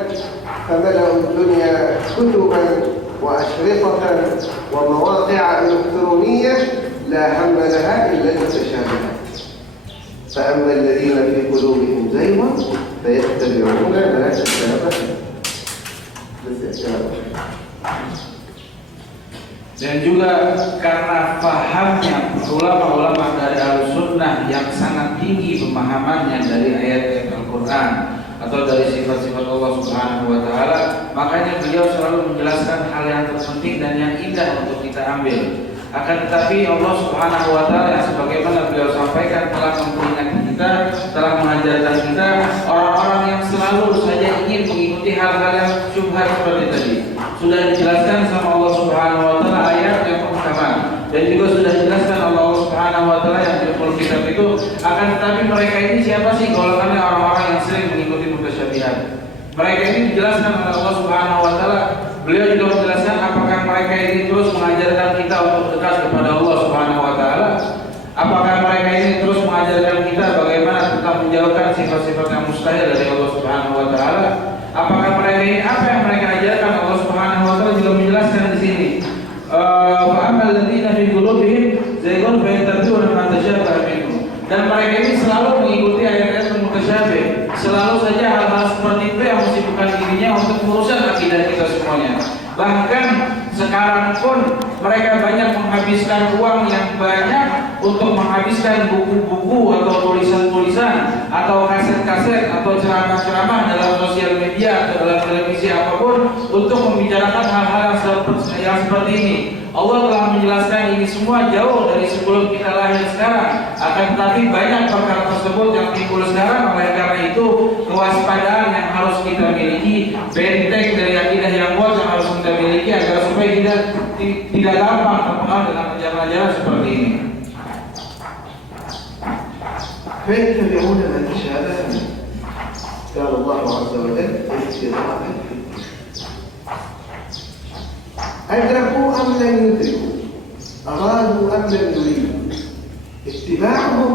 فملأوا الدنيا كتبا وأشرطة ومواقع إلكترونية لا هم لها إلا المتشابهات. فأما الذين في قلوبهم زيغ فيتبعون ما تشابه. Dan juga karena fahamnya ulama-ulama dari Ahlussunnah yang sangat tinggi pemahamannya dari ayat-ayat Al-Quran atau dari sifat-sifat Allah Subhanahu wa Ta'ala, makanya beliau selalu menjelaskan hal yang terpenting dan yang indah untuk kita ambil. Akan tetapi Allah Subhanahu wa Ta'ala yang sebagaimana beliau sampaikan telah memperingatkan kita, telah mengajarkan kita orang-orang yang selalu saja ingin mengikuti hal-hal yang syubhat seperti tadi. Sudah dijelaskan sama Allah Subhanahu wa Ta'ala ayat yang pertama, dan juga sudah dijelaskan Allah Subhanahu wa Ta'ala yang di kitab itu. Akan tetapi mereka ini siapa sih? Golongannya orang-orang yang sering mengikuti mutasyabihat. Mereka ini dijelaskan oleh Allah Subhanahu wa Ta'ala. Beliau juga menjelaskan apakah mereka ini terus mengajarkan kita untuk dekat kepada Allah Subhanahu wa Ta'ala? Apakah mereka ini terus mengajarkan kita bagaimana tetap menjauhkan sifat-sifat yang mustahil dari Allah Subhanahu wa Ta'ala? Apakah mereka ini, apa yang mereka ajarkan? Allah Subhanahu wa Ta'ala juga menjelaskan di sini. Wa amal ladzina fi qulubihim zayg, ya'lamuna fayattabi'una ma tashabaha minhu. Dan mereka ini selalu mengikuti ayat-ayat mutasyabih. Selalu saja hal-hal seperti itu yang mensibukkan dirinya untuk merusak akidah kita semuanya. Bahkan sekarang pun mereka banyak menghabiskan uang yang banyak untuk menghabiskan buku-buku atau tulisan-tulisan atau kaset-kaset atau ceramah-ceramah dalam sosial media atau dalam televisi apapun untuk membicarakan hal-hal yang seperti ini. Allah telah menjelaskan ini semua jauh dari sebelum kita lahir sekarang. Akan tetapi banyak perkara tersebut yang timbul sekarang. Oleh karena itu kewaspadaan yang harus kita miliki, benteng dari akidah yang kuat yang harus kita miliki agar supaya kita tidak gampang terpengaruh dengan ajaran-ajaran seperti ini. فيتبعون ما تشابه منه قال الله عز وجل ابتغاء الفتنة أدركوا أم لم يدركوا أرادوا أم لم يريدوا اتباعهم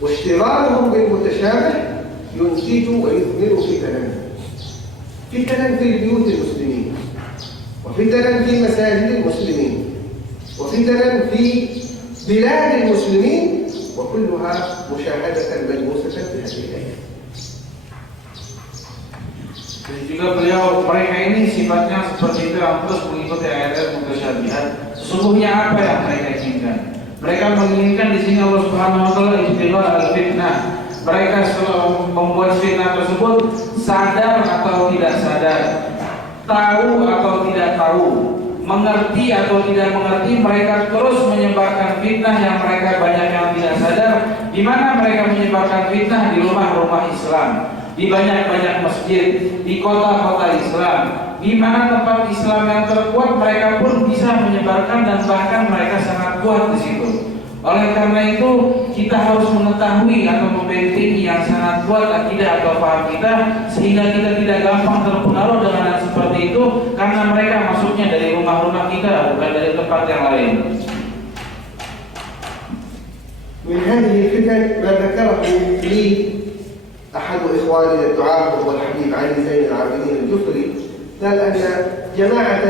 واشتغالهم بالمتشابه ينتج ويثمر فتنا في بيوت المسلمين وفتنا في مساجد المسلمين وفتنا في بلاد المسلمين وكلها مشاهدة ملموسة في هذه الآية. Dan juga mereka ini sifatnya seperti itu yang terus mengikuti ayat-ayat mutasyabihat. Sesungguhnya apa yang mereka inginkan? Mereka menginginkan di sini Allah Subhanahu wa taala ibtigha al-fitnah. Mereka selalu membuat fitnah tersebut sadar atau tidak sadar, tahu atau tidak tahu, mengerti atau tidak mengerti, mereka terus menyebarkan fitnah yang mereka banyak yang tidak sadar. Di mana mereka menyebarkan fitnah? Di rumah-rumah Islam, di banyak-banyak masjid, di kota-kota Islam, di mana tempat Islam yang terkuat mereka pun bisa menyebarkan dan bahkan mereka sangat kuat di situ. Oleh karena itu kita harus mengetahui atau membentengi yang sangat kuat akidah atau paham kita sehingga kita tidak gampang terpengaruh dengan hal seperti itu karena mereka masuknya dari rumah-rumah kita bukan dari tempat yang lain. من هذه الفتن ما ذكره لي أحد إخواننا الدعاة وهو الحبيب علي زين العابدين الجفري قال أن جماعة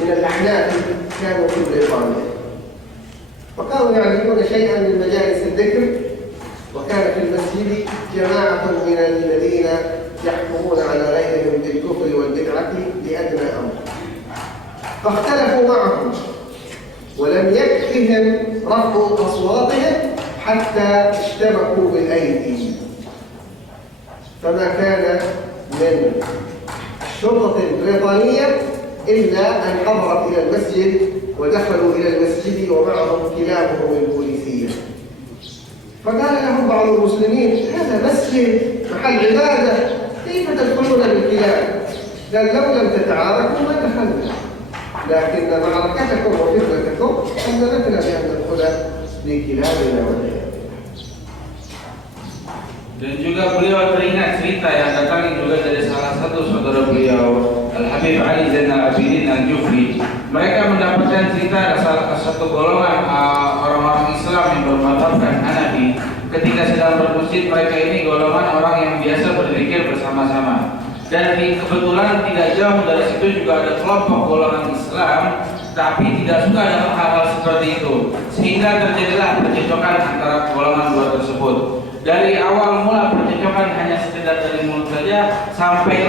من الأحناف كانوا في بريطانيا وكانوا يعرفون شيئا من مجالس الذكر وكان في المسجد جماعة من الذين يحكمون على غيرهم بالكفر والبدعة لأدنى أمر فاختلفوا معهم ولم يكفهم رفع أصواتهم حتى اشتبكوا بالأيدي فما كان من الشرطة البريطانية إلا أن حضرت إلى المسجد ودخلوا إلى المسجد ومعهم كلابهم البوليسية فقال لهم بعض المسلمين هذا مسجد محل عبادة كيف تدخلون بالكلاب؟ قال لو لم تتعاركوا ما دخلنا لكن معركتكم وفتنتكم أمنتنا بأن ندخل بكلابنا والعياذ. Dan juga beliau teringat cerita yang datang juga dari salah satu saudara beliau Al-Habib Ali Zain Al-Abidin Al-Jufri. Mereka mendapatkan cerita salah satu golongan orang-orang Islam yang bermadzhabkan Hanafi. Ketika sedang bermasjid, mereka ini golongan orang yang biasa berzikir bersama-sama. Dan kebetulan tidak jauh dari situ juga ada kelompok golongan Islam tapi tidak suka dengan hal-hal seperti itu, sehingga terjadilah percekcokan antara golongan dua tersebut. Dari awal mula percekcokan hanya sekedar dari mulut saja, sampai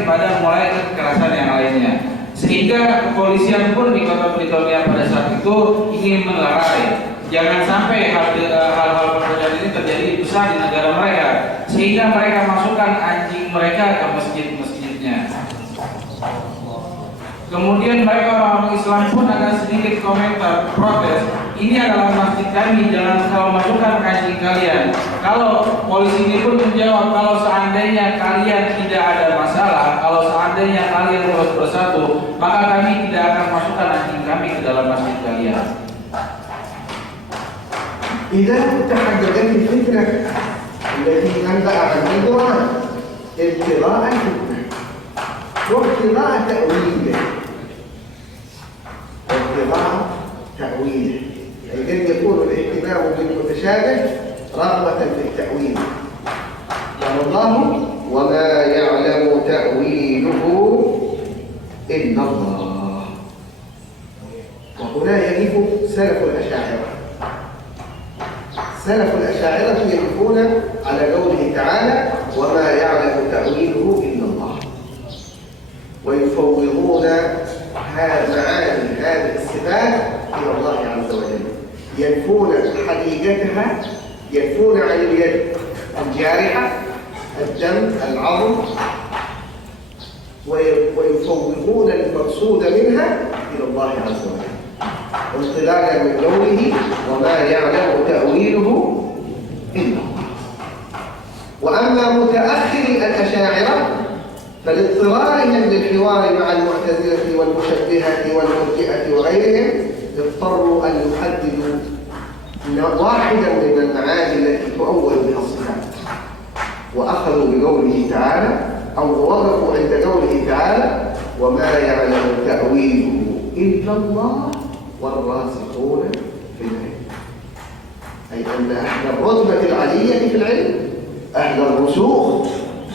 kepada mulai kekerasan yang lainnya. Sehingga kepolisian pun di kota Pretoria pada saat itu ingin melerai jangan sampai hal-hal pekerjaan ini terjadi besar di negara mereka, sehingga mereka masukkan anjing mereka ke masjid-masjidnya. Kemudian mereka orang Islam pun agak sedikit komentar protes, ini adalah masjid kami, jangan kau masukkan anjing kalian. Kalau polisi ini pun menjawab, kalau seandainya kalian tidak ada masalah, kalau seandainya kalian terus bersatu, maka kami tidak akan masukkan anjing kami ke dalam masjid kalian. إذا تحددت الفكرة التي أنبأ عنها القرآن ابتغاء الفتنة وابتغاء تأويله أي قد يكون الاهتمام بالمتشابه رغبة في التأويل قال الله وما يعلم تأويله إلا الله. وهنا يجب سلف الأشاعرة سلف الأشاعرة يقفون على قوله تعالى وما يعلم تأويله إلا الله، ويفوضون معاني هذه الصفات إلى الله عز وجل، ينفون حقيقتها، ينفون عن اليد الجارحة الدم العظم، ويفوضون المقصود منها إلى الله عز وجل، انطلاقا من قوله وما يعلم تأويله إلا الله. وأما متأخر الأشاعرة فلاضطرارهم للحوار مع المعتزلة والمشبهة والمرجئة وغيرهم اضطروا أن يحددوا واحدا من المعاني التي تؤول بها الصفات، وأخذوا بقوله تعالى أو وقفوا عند قوله تعالى وما يعلم تأويله إلا الله والراسخون في العلم، أي أن أهل الرتبة العالية في العلم، أهل الرسوخ،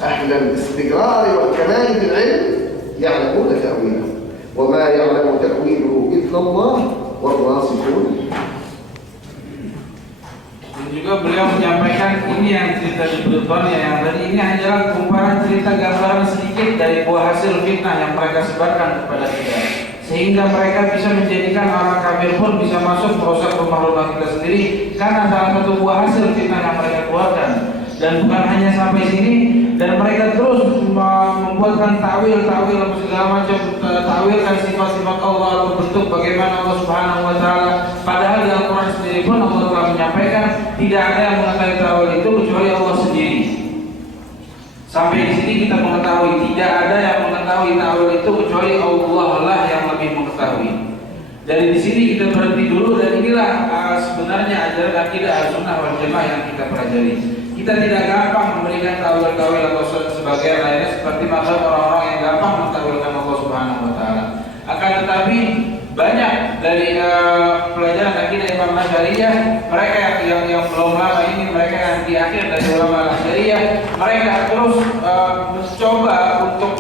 أهل الاستقرار والكمال في العلم يعلمون تأويله، وما يعلم تأويله إلا الله والراسخون. Dan juga beliau menyampaikan ini yang cerita di Plutonia yang tadi ini hanyalah kumparan cerita gambaran sedikit dari buah hasil fitnah yang mereka sebarkan kepada kita, sehingga mereka bisa menjadikan orang kafir pun bisa masuk merusak rumah kita sendiri karena salah satu buah hasil fitnah yang mereka keluarkan. Dan bukan hanya sampai sini, dan mereka terus membuatkan takwil atau segala macam takwilkan sifat-sifat Allah atau bentuk bagaimana Allah Subhanahu wa taala, padahal di Al-Qur'an sendiri pun Allah telah menyampaikan tidak ada yang mengetahui takwil itu kecuali Allah sendiri. Sampai di sini kita mengetahui tidak ada yang mengetahui takwil itu kecuali Allah lah yang lebih mengetahui. Dari di sini kita berhenti dulu, dan inilah sebenarnya ajaran akidah Ahlussunnah wal Jamaah yang kita pelajari. Kita tidak gampang memberikan takwil-takwil atau sebagian lainnya seperti mazhab orang-orang yang gampang mentawilkan Allah Subhanahu wa taala. Akan tetapi banyak dari pelajaran akidah Imam Asy'ariyah, mereka yang belum lama ini, mereka yang di akhir dari ulama Asy'ariyah, mereka terus mencoba untuk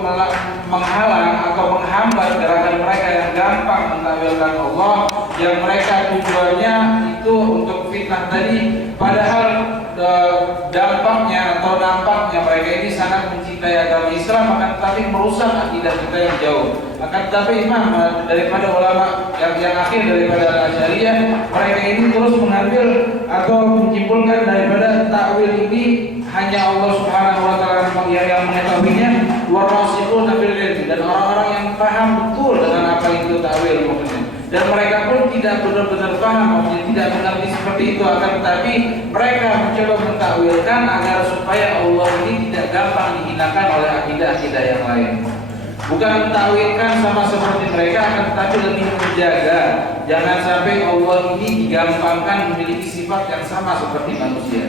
menghalang atau menghambat gerakan mereka yang gampang mentawilkan Allah, yang mereka tujuannya itu untuk fitnah tadi, padahal dampaknya atau nampaknya mereka ini sangat mencintai agama Islam, akan tetapi merusak akidah kita yang jauh. Akan tetapi Imam daripada ulama yang akhir daripada Asy'ariyah, mereka ini terus mengambil atau menyimpulkan daripada takwil ini hanya Allah Subhanahu wa taala yang mengetahuinya, warasikhuna fil ilm, dan orang-orang yang paham betul dengan apa itu takwil maksudnya. Dan mereka pun tidak benar-benar paham, maksudnya tidak mengerti seperti itu, akan tetapi mereka mencoba mentakwilkan agar supaya Allah ini tidak gampang dihinakan oleh akidah-akidah yang lain. Bukan mentakwilkan sama seperti mereka, akan tetapi lebih menjaga jangan sampai Allah ini digampangkan memiliki sifat yang sama seperti manusia.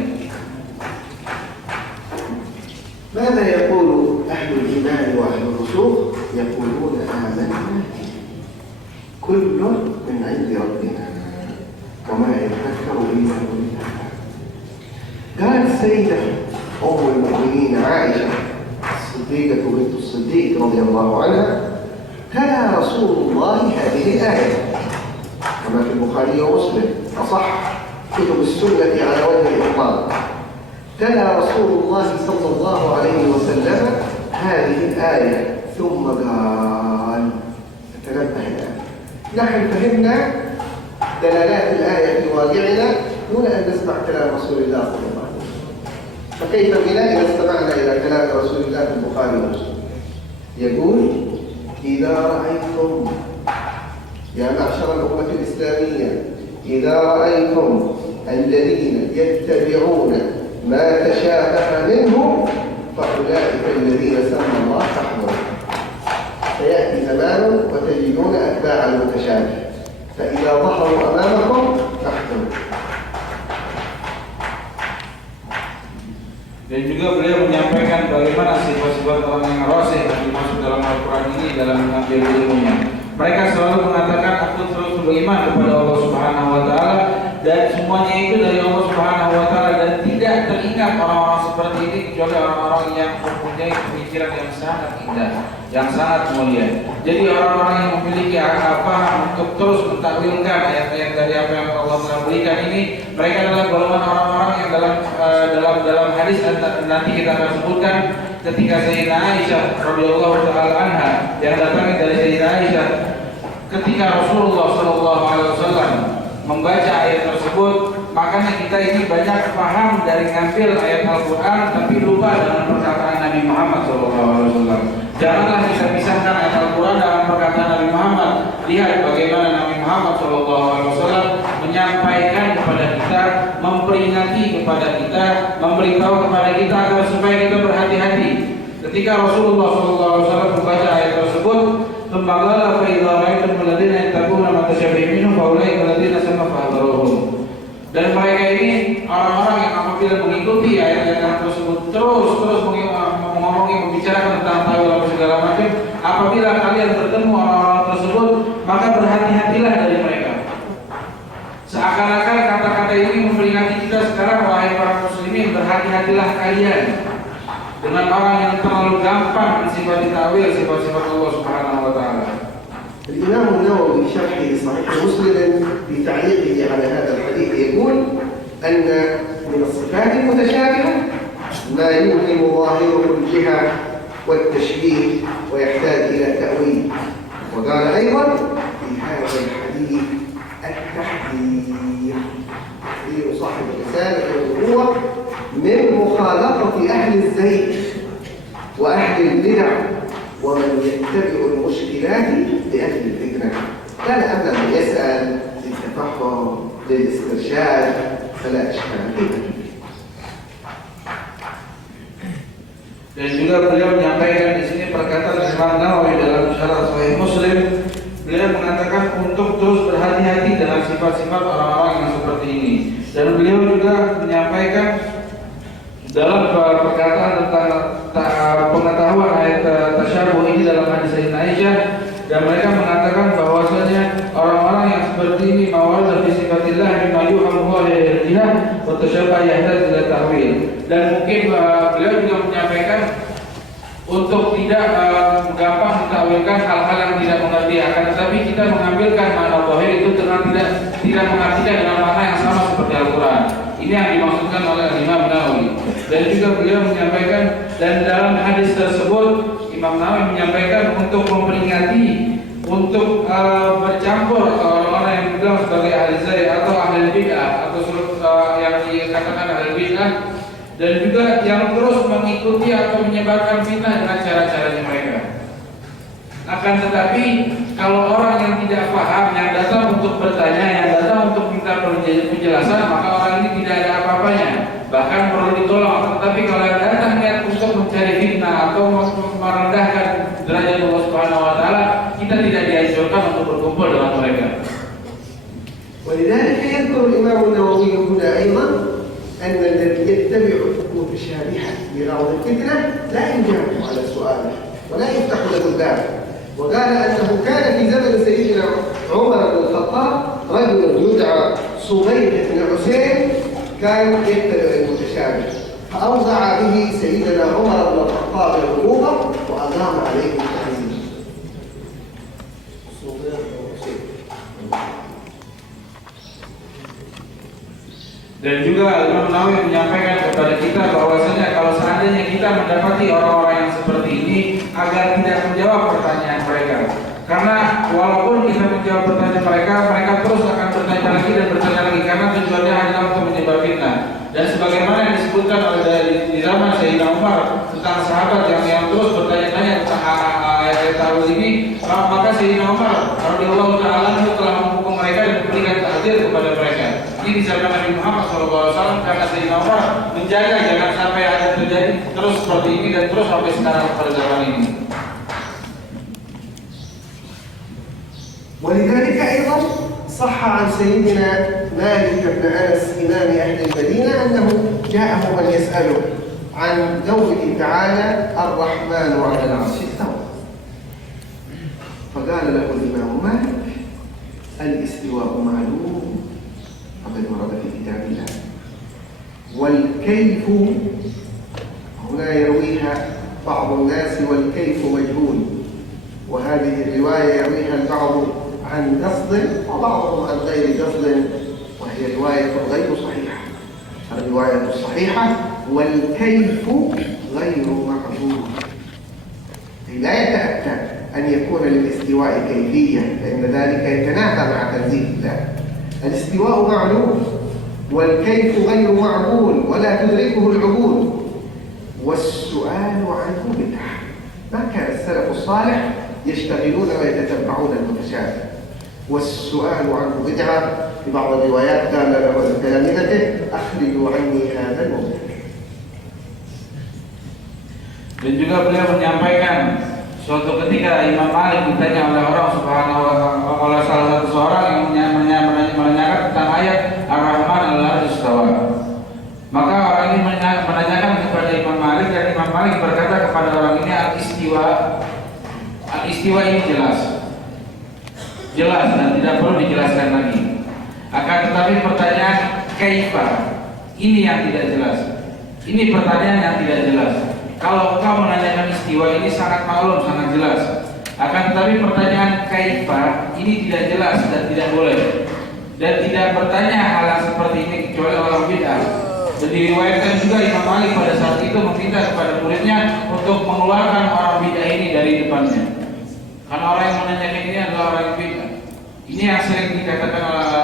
ماذا يقول أهل الإيمان وأهل الرسوخ؟ يقولون آمنا كل من عند ربنا وما يذكر إلا أولو الألباب. قالت السيدة أم المؤمنين عائشة الصديقة بنت الصديق رضي الله عنها: تلا رسول الله هذه الآية كما في البخاري ومسلم أصح كتب السنة على وجه الإطلاق. تلا رسول الله صلى الله عليه وسلم هذه الآية ثم قال: تنبه الآن، نحن فهمنا دلالات الآية في واقعنا دون أن نسمع كلام رسول الله صلى الله عليه وسلم. فكيف بنا إذا استمعنا إلى كلام رسول الله في البخاري ومسلم؟ يقول: إذا رأيتم يا معشر الأمة الإسلامية، إذا رأيتم الذين يتبعون ما تشابه منه فأولئك الذين سمى الله فاحذروا. سيأتي زمان وتجدون أتباع المتشابه، فإذا ظهروا أمامكم فاحذروا. Dan juga beliau menyampaikan bagaimana sifat-sifat orang yang rasih yang dimaksud dalam Al-Quran ini dalam mengambil ilmunya. Mereka selalu mengatakan aku terus beriman kepada Allah Subhanahu wa taala, dan semuanya itu dari Allah Subhanahu wa taala, dan tidak teringat orang-orang seperti ini kecuali orang-orang yang mempunyai pemikiran yang sangat indah, yang sangat mulia. Jadi orang-orang yang memiliki akal paham untuk terus mentakwilkan ayat-ayat dari apa yang Allah telah berikan ini, mereka adalah golongan orang-orang dalam hadis nanti kita akan sebutkan ketika Sayyidah Aisyah radhiyallahu taala anha yang datang dari Sayyidah Aisyah ketika Rasulullah sallallahu alaihi wasallam membaca ayat tersebut, makanya kita ini banyak paham dari ngambil ayat Al-Qur'an tapi lupa dengan perkataan Nabi Muhammad sallallahu alaihi wasallam. Janganlah kita pisahkan ayat Al-Qur'an dengan perkataan Nabi Muhammad. Lihat bagaimana Nabi Muhammad sallallahu alaihi wasallam menyampaikan kepada kita, memperingati kepada kita, memberitahu kepada kita agar supaya kita berhati-hati. Ketika Rasulullah sallallahu alaihi wasallam membaca ayat tersebut, "Tsumma fa idza ra'aytum alladziina yattaquuna ma tashabaha minhu fa ulaika alladziina samma fahdaruhum." Dan mereka ini orang-orang yang apabila mengikuti ayat-ayat tersebut terus mengomongi, membicarakan tentang tawil apa segala macam, apabila kalian bertemu orang-orang tersebut, maka berhati-hatilah dari mereka. Seakan-akan kata-kata ini memperingati kita sekarang, wahai para muslimin, berhati-hatilah kalian dengan orang yang terlalu gampang mensifati tawil sifat-sifat Allah Subhanahu wa taala. الإمام النووي في شرحه صحيح مسلم في تعليقه على هذا الحديث يقول أن من الصفات المتشابهة ما يوهم ظاهره الجهة والتشبيه ويحتاج إلى تأويل. وقال أيضا في هذا الحديث التحذير صاحب الرسالة هو من مخالطة أهل الزيغ وأهل البدع ومن يتبع المشكلات لأهل الفتنة. كان أما من يسأل للتفهم للاسترشاد فلا إشكال فيه. Dan juga beliau menyampaikan di sini perkataan Imam Nawawi dalam Syarah Sahih Muslim. Beliau mengatakan untuk terus berhati-hati dengan sifat-sifat orang-orang yang seperti ini. Dan beliau juga menyampaikan dalam perkataan tentang pengetahuan ayat tasyabuh ini dalam hadis Sayyidah Aisyah, dan mereka mengatakan bahwasanya orang-orang yang seperti ini mawal dari sifatillah bima yuhammuhu al-jihad wa tashabbaha yahtaz ila ta'wil. Dan mungkin beliau juga menyampaikan untuk tidak gampang mentakwilkan hal-hal yang tidak mengerti, akan tetapi kita mengambilkan makna zahir itu dengan tidak mengartikan dengan makna yang sama seperti Al-Quran. Ini yang dimaksudkan oleh Imam Nawawi. Dan juga beliau menyampaikan, dan dalam hadis tersebut Imam Nawawi menyampaikan untuk memperingati, untuk bercampur orang-orang yang dibilang sebagai ahli zaid atau ahli bid'ah atau yang dikatakan ahli bid'ah, dan juga yang terus mengikuti atau menyebarkan fitnah dengan cara-caranya mereka. Akan tetapi kalau orang yang tidak paham, yang datang untuk bertanya, yang datang untuk minta penjelasan, maka orang ini tidak ada apa-apanya, bahkan perlu ditolong. Tetapi kalau yang datang niat untuk mencari fitnah atau merendahkan derajat Allah Subhanahu wa taala, kita tidak dianjurkan untuk berkumpul dengan mereka. ولذلك يذكر الإمام النووي هنا أيضا أن الذي يتبع متشابهة لغرض الفتنة لا يجاب على سؤاله ولا يفتح له الباب. وقال أنه كان في زمن سيدنا عمر بن الخطاب رجل يدعى صبيح بن حسين كان يتبع المتشابه، فأوضع به سيدنا عمر بن الخطاب العقوبة وأقام عليه التعزير. صبيح بن حسين. Dan juga Imam Nawawi menyampaikan kepada kita bahwasanya kalau seandainya kita mendapati orang-orang yang seperti ini, agar tidak menjawab pertanyaan mereka. Karena walaupun kita menjawab pertanyaan mereka, mereka terus akan bertanya lagi dan bertanya lagi, karena tujuannya adalah untuk menyebar fitnah. Dan sebagaimana yang disebutkan oleh di zaman Sayyidina Umar tentang sahabat yang terus bertanya-tanya tentang ayat tawil ini, maka Sayyidina Umar radhiyallahu taala telah menghukum mereka dan memberikan ta'zir kepada mereka. Ini di zaman Nabi Muhammad SAW, karena Sayyidina Umar menjaga jangan sampai ada terjadi terus seperti ini dan terus sampai sekarang pada zaman ini. ولذلك أيضا صح عن سيدنا مالك بن أنس إمام أهل المدينة أنه جاءه من يسأله عن قوله تعالى الرحمن على العرش استوى، فقال له الإمام مالك الاستواء معلوم وقد ورد في كتاب الله، والكيف هنا يرويها بعض الناس والكيف مجهول، وهذه الرواية يرويها البعض عن قصد وبعضهم عن غير قصد، وهي رواية غير صحيحة. الرواية الصحيحة والكيف غير معلوم. لا يتأتى أن يكون للاستواء كيفية، فإن ذلك يتنافى مع تنزيه الله. الاستواء معلوم والكيف غير معقول ولا تدركه العقول، والسؤال عنه بدعة. ما كان السلف الصالح يشتغلون ويتتبعون المتشابه، والسؤال عنه بدعة. في بعض الروايات قال له لتلامذته أخرجوا عني هذا المبتدع. Dan juga beliau menyampaikan suatu ketika Imam Malik ditanya oleh orang oleh salah satu seorang yang menanyakan tentang ayat Ar-Rahman al-Arsh istawa. Maka orang ini menanyakan kepada Imam Malik, dan Imam Malik berkata kepada orang ini, al-istiwa ini jelas dan tidak perlu dijelaskan lagi. Akan tetapi pertanyaan kaifa ini yang tidak jelas. Ini pertanyaan yang tidak jelas. Kalau engkau menanyakan istiwa ini sangat maklum, sangat jelas. Akan tetapi pertanyaan kaifa ini tidak jelas dan tidak boleh. Dan tidak bertanya hal yang seperti ini kecuali orang bid'ah. Dan diriwayatkan juga Imam Malik pada saat itu meminta kepada muridnya untuk mengeluarkan orang bid'ah ini dari depannya. Karena orang yang menanyakan ini adalah orang yang bid'ah. Ini yang sering dikatakan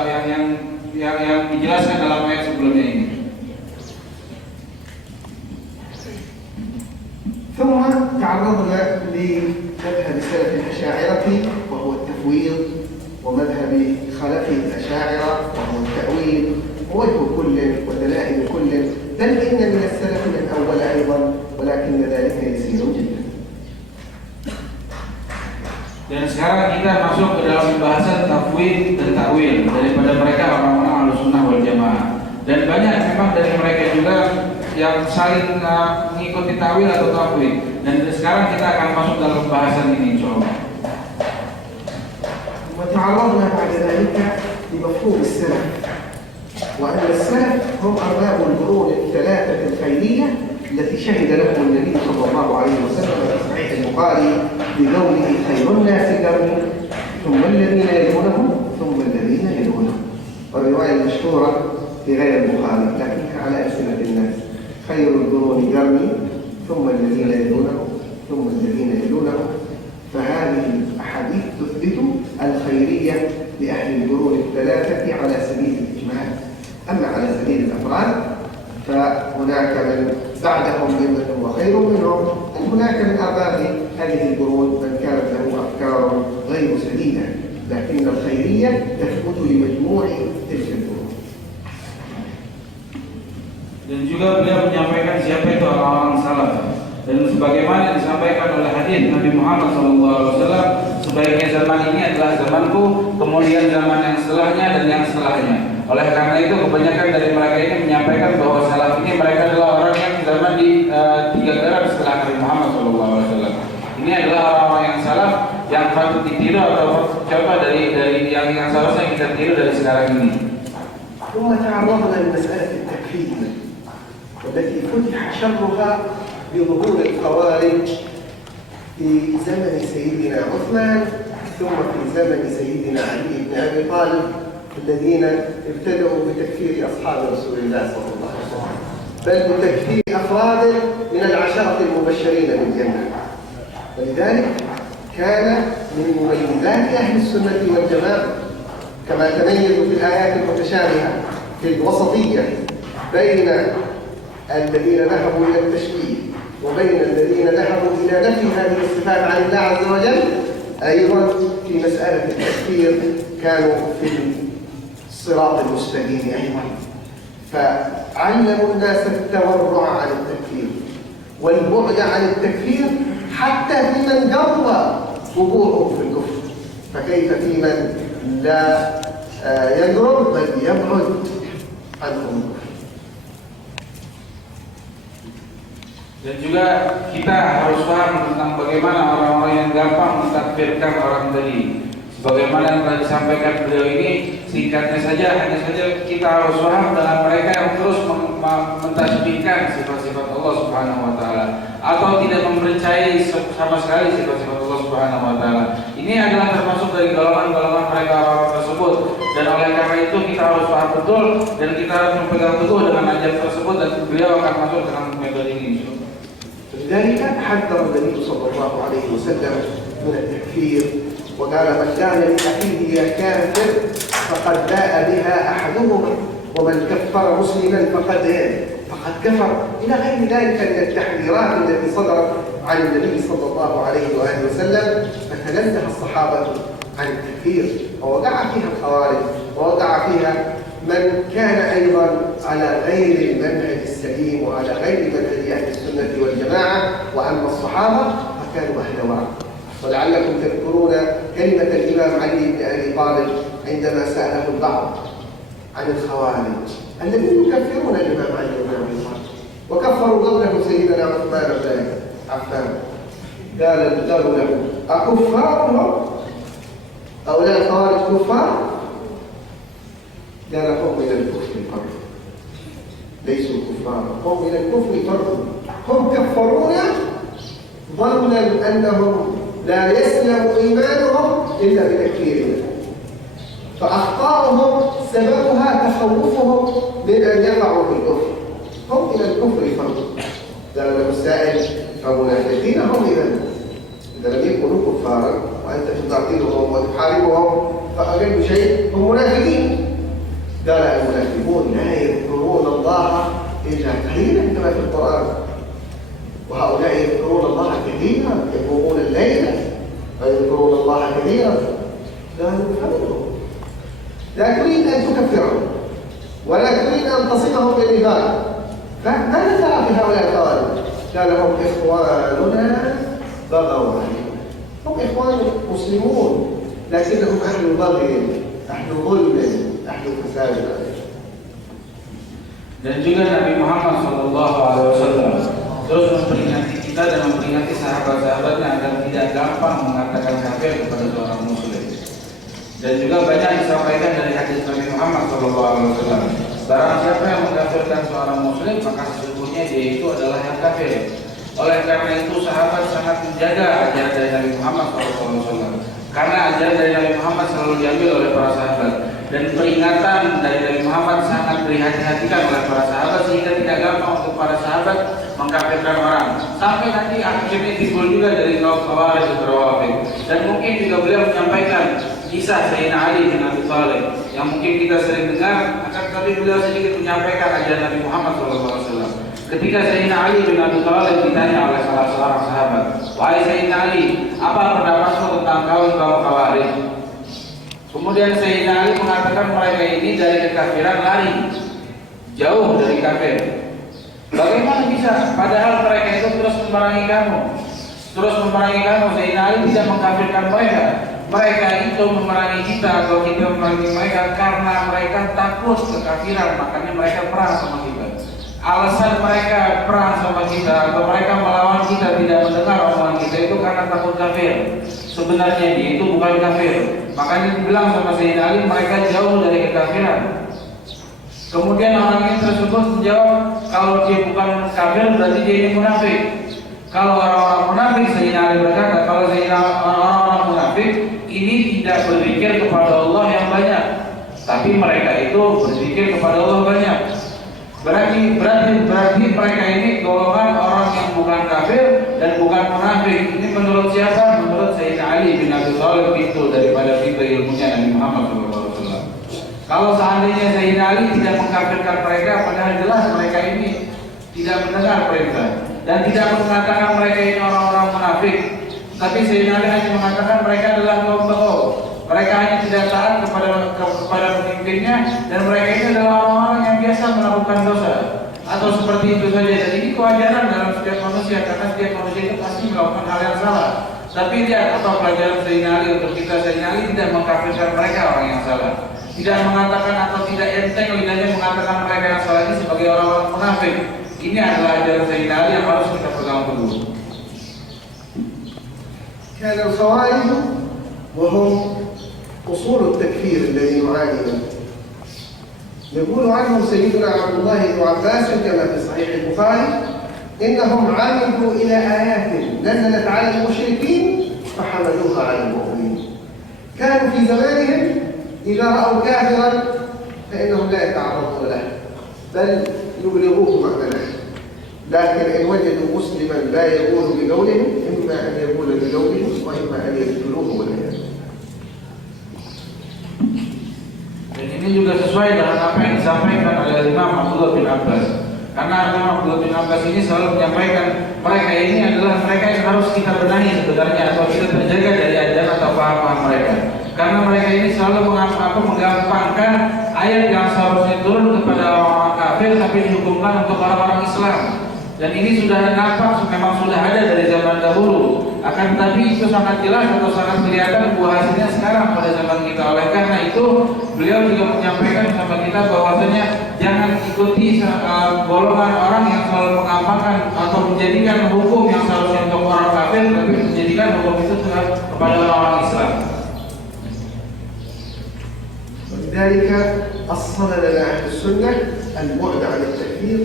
yang dijelaskan dalam ayat sebelumnya ini. ثم تعرضنا لمذهب سلف الأشاعرة وهو التفويض، ومذهب خلف الأشاعرة وهو التأويل، ووجه كل ودلائل كل، بل إن من السلف من أول أيضا، ولكن ذلك يسير جدا. Dan sekarang kita masuk ke dalam pembahasan tafwid dan takwil daripada mereka orang-orang Ahlussunnah wal Jamaah. Dan banyak memang dari mereka juga yang saling mengikuti takwil atau tafwid. Dan sekarang kita akan masuk dalam pembahasan ini insyaallah. وتعرضنا بعد ذلك لمفهوم السلف، وأن السلف هم أرباب القرون الثلاثة الخيرية التي شهد لهم النبي صلى الله عليه وسلم في صحيح البخاري بقوله خير الناس قرني ثم الذين يلونهم ثم الذين يلونهم. والرواية المشهورة في غير البخاري لكنها على ألسنة الناس: خير القرون قرني ثم الذين يلونهم ثم الذين يلونهم. فهذه الأحاديث تثبت الخيرية لأهل القرون الثلاثة على سبيل الإجمال. أما على سبيل الأفراد فهناك من بعدهم ممن هو خير منهم، هناك من أرباب هذه القرون من كانت له أفكار غير سديدة، لكن الخيرية تثبت لمجموع تلك القرون. Dan juga beliau menyampaikan siapa itu orang-orang salaf. Dan sebagaimana disampaikan oleh hadis Nabi Muhammad SAW, sebaiknya zaman ini adalah zamanku, kemudian zaman yang setelahnya dan yang setelahnya. Oleh karena itu kebanyakan dari mereka ini menyampaikan bahwa salaf ini mereka adalah orang yang zaman di 3 garam setelah Nabi Muhammad SAW. Ini adalah orang-orang yang salaf yang patut ditiru atau coba dari yang seharusnya kita tiru dari sekarang ini. ثم تعرضنا لمسألة التكفير والتي فتح شرها بظهور الخوارج في زمن سيدنا عثمان ثم في زمن سيدنا علي بن أبي طالب، الذين ابتدأوا بتكفير أصحاب رسول الله صلى الله عليه وسلم، بل بتكفير أفراد من العشرة المبشرين بالجنة. ولذلك كان من مميزات أهل السنة والجماعة كما تميزوا في الآيات المتشابهة في الوسطية بين الذين ذهبوا إلى التشبيه وبين الذين ذهبوا إلى نفي هذه الصفات عن الله عز وجل، أيضا في مسألة التكفير كانوا في الصراط المستقيم أيضا، فعلموا الناس التورع عن التكفير والبعد عن التكفير حتى في من قرب وقوعه في الكفر، فكيف في من لا يقرب بل يبعد عنهم الكفر. Dan juga kita harus paham tentang bagaimana orang-orang yang gampang mentakfirkan orang tadi. Sebagaimana yang telah disampaikan beliau ini, singkatnya saja, hanya saja kita harus paham dengan mereka yang terus mentasbihkan sifat-sifat Allah Subhanahu wa taala atau tidak mempercayai sama sekali sifat-sifat Allah Subhanahu wa taala. Ini adalah termasuk dari golongan-golongan mereka orang tersebut, dan oleh karena itu kita harus paham betul dan kita harus berpegang teguh dengan ajaran tersebut, dan beliau akan masuk dalam metode ini. لذلك حذر النبي صلى الله عليه وسلم من التكفير وقال من كان لأخيه يا كافر فقد باء بها أحدهما ومن كفر مسلما فقد كفر إلى غير ذلك من التحذيرات التي صدرت عن النبي صلى الله عليه وآله وسلم. فتنزه الصحابة عن التكفير ووقع فيها الخوارج ووقع فيها من كان أيضا على غير المنهج السليم وعلى غير منهج أهل السنة والجماعة. وأما الصحابة فكانوا أهل ورع. ولعلكم تذكرون كلمة الإمام علي بن أبي طالب عندما سأله البعض عن الخوارج الذين يكفرون الإمام علي بن أبي طالب وكفروا قبله سيدنا عثمان بن عفان. قالوا له أكفارهم هؤلاء الخوارج كفار؟ قال هم من الكفر فرد، ليسوا كفار، هم من الكفر فرد. هم كفرونا ظنا أنهم لا يسلم إيمانهم إلا بتكفيرنا، فأخطاؤهم سببها تخوفهم من أن يقعوا في الكفر. هم إلى الكفر فرد. قال له السائل فمنافقين هم إذا لم يكونوا كفارا وأنت تقاتلهم وتحاربهم فأقل شيء هم منافقين. قال المنافقون لا يذكرون الله إلا قليلا كما في القرآن، وهؤلاء يذكرون الله كثيرا يقومون الليل ويذكرون الله كثيرا. قالوا فمنهم لا تريد أن تكفرهم ولا تريد أن تصفهم بالنفاق، فماذا ترى في هؤلاء الخوارج؟ قال هم إخواننا بغوا علينا، هم إخوان مسلمون لكنهم أهل بغي أهل ظلم أهل فساد. Dan juga Nabi Muhammad SAW terus memperingati kita dan memperingati sahabat-sahabatnya agar tidak gampang mengatakan kafir kepada seorang muslim. Dan juga banyak disampaikan dari hadis Nabi Muhammad SAW. Barang siapa yang mengkafirkan seorang muslim, maka sesungguhnya dia itu adalah yang kafir. Oleh karena itu sahabat sangat menjaga ajaran dari Nabi Muhammad SAW, karena ajaran dari Nabi Muhammad selalu diambil oleh para sahabat, dan peringatan dari Nabi Muhammad sangat dihati-hatikan oleh para sahabat, sehingga tidak gampang untuk para sahabat mengkafirkan orang. Sampai nanti akhirnya timbul juga dari kaum Khawarij dan Rawafid. Dan mungkin juga beliau menyampaikan kisah Sayyidina Ali bin Abi Thalib yang mungkin kita sering dengar, akan tapi beliau sedikit menyampaikan ajaran Nabi Muhammad SAW. Ketika Sayyidina Ali bin Abi Thalib ditanya oleh salah seorang sahabat, "Wahai Sayyidina Ali, apa pendapatmu tentang kaum Khawarij?" Kemudian Sayyidina Ali mengatakan mereka ini dari kekafiran lari, jauh dari kafir. Bagaimana bisa? Padahal mereka itu terus memerangi kamu. Sayyidina Ali tidak mengkafirkan mereka. Mereka itu memerangi kita atau kita memerangi mereka karena mereka takut kekafiran, makanya mereka perang sama kita. Alasan mereka perang sama kita atau mereka melawan kita, tidak mendengar omongan kita, itu karena takut kafir. Sebenarnya dia itu bukan kafir. Makanya dibilang sama Sayyidina Ali, mereka jauh dari kekafiran. Kemudian orang ini tersebut menjawab, kalau dia bukan kafir berarti dia ini munafik. Kalau orang-orang munafik, Sayyidina Ali berkata, kalau orang-orang munafik ini tidak berzikir kepada Allah yang banyak, tapi mereka itu berzikir kepada Allah banyak. Berarti mereka ini golongan orang yang bukan kafir dan bukan munafik. Ini menurut siapa? Menurut Sayyidina Ali bin Abi Thalib, itu daripada kita ilmunya Nabi Muhammad SAW. Kalau seandainya Sayyidina Ali tidak mengkafirkan mereka, padahal jelas mereka ini tidak mendengar perintah dan tidak mengatakan mereka ini orang-orang munafik, tapi Sayyidina Ali hanya mengatakan mereka adalah kaum bagau. Mereka hanya tidak taat kepada pemimpinnya, dan mereka ini adalah orang-orang yang biasa melakukan dosa atau seperti itu saja. Dan ini kewajaran dalam setiap manusia, karena setiap manusia itu pasti melakukan hal yang salah. Tapi dia atau pelajaran Sayyidina Ali untuk kita, Sayyidina Ali tidak mengkafirkan mereka orang yang salah, tidak mengatakan atau tidak enteng lidahnya mengatakan mereka yang salah ini sebagai orang-orang munafik. Ini adalah ajaran Sayyidina Ali yang harus kita pegang teguh. Kana al-khawarij wa hum أصول التكفير الذي نعاني منه. يقول عنهم سيدنا عبد الله بن عباس كما في صحيح البخاري: إنهم عمدوا إلى آيات نزلت على المشركين فحملوها على المؤمنين. كانوا في زمانهم إذا رأوا كافرا فإنهم لا يتعرضون له بل يبلغوه مأمنه، لكن إن وجدوا مسلما لا يقول بقولهم إما أن يقول بقولهم وإما أن يقتلوه والعياذ. Dan ini juga sesuai dengan apa yang disampaikan oleh Imam Abdullah bin Abbas. Karena Imam Abdullah bin Abbas ini selalu menyampaikan mereka ini adalah mereka yang harus kita benahi sebenarnya atau kita terjaga dari ajaran atau paham-paham mereka. Karena mereka ini selalu menggampangkan ayat yang seharusnya turun kepada orang kafir tapi dihukumkan untuk orang-orang Islam. Dan ini sudah nampak, memang sudah ada dari zaman dahulu. Akan tetapi itu sangat jelas atau sangat kelihatan buah hasilnya sekarang pada zaman kita. Oleh karena itu beliau juga menyampaikan kepada kita bahwasanya jangan ikuti golongan orang yang selalu mengamalkan atau menjadikan hukum yang seharusnya untuk orang kafir tapi menjadikan hukum itu kepada orang Islam. ولذلك أصل لنا أهل السنة البعد عن التكفير،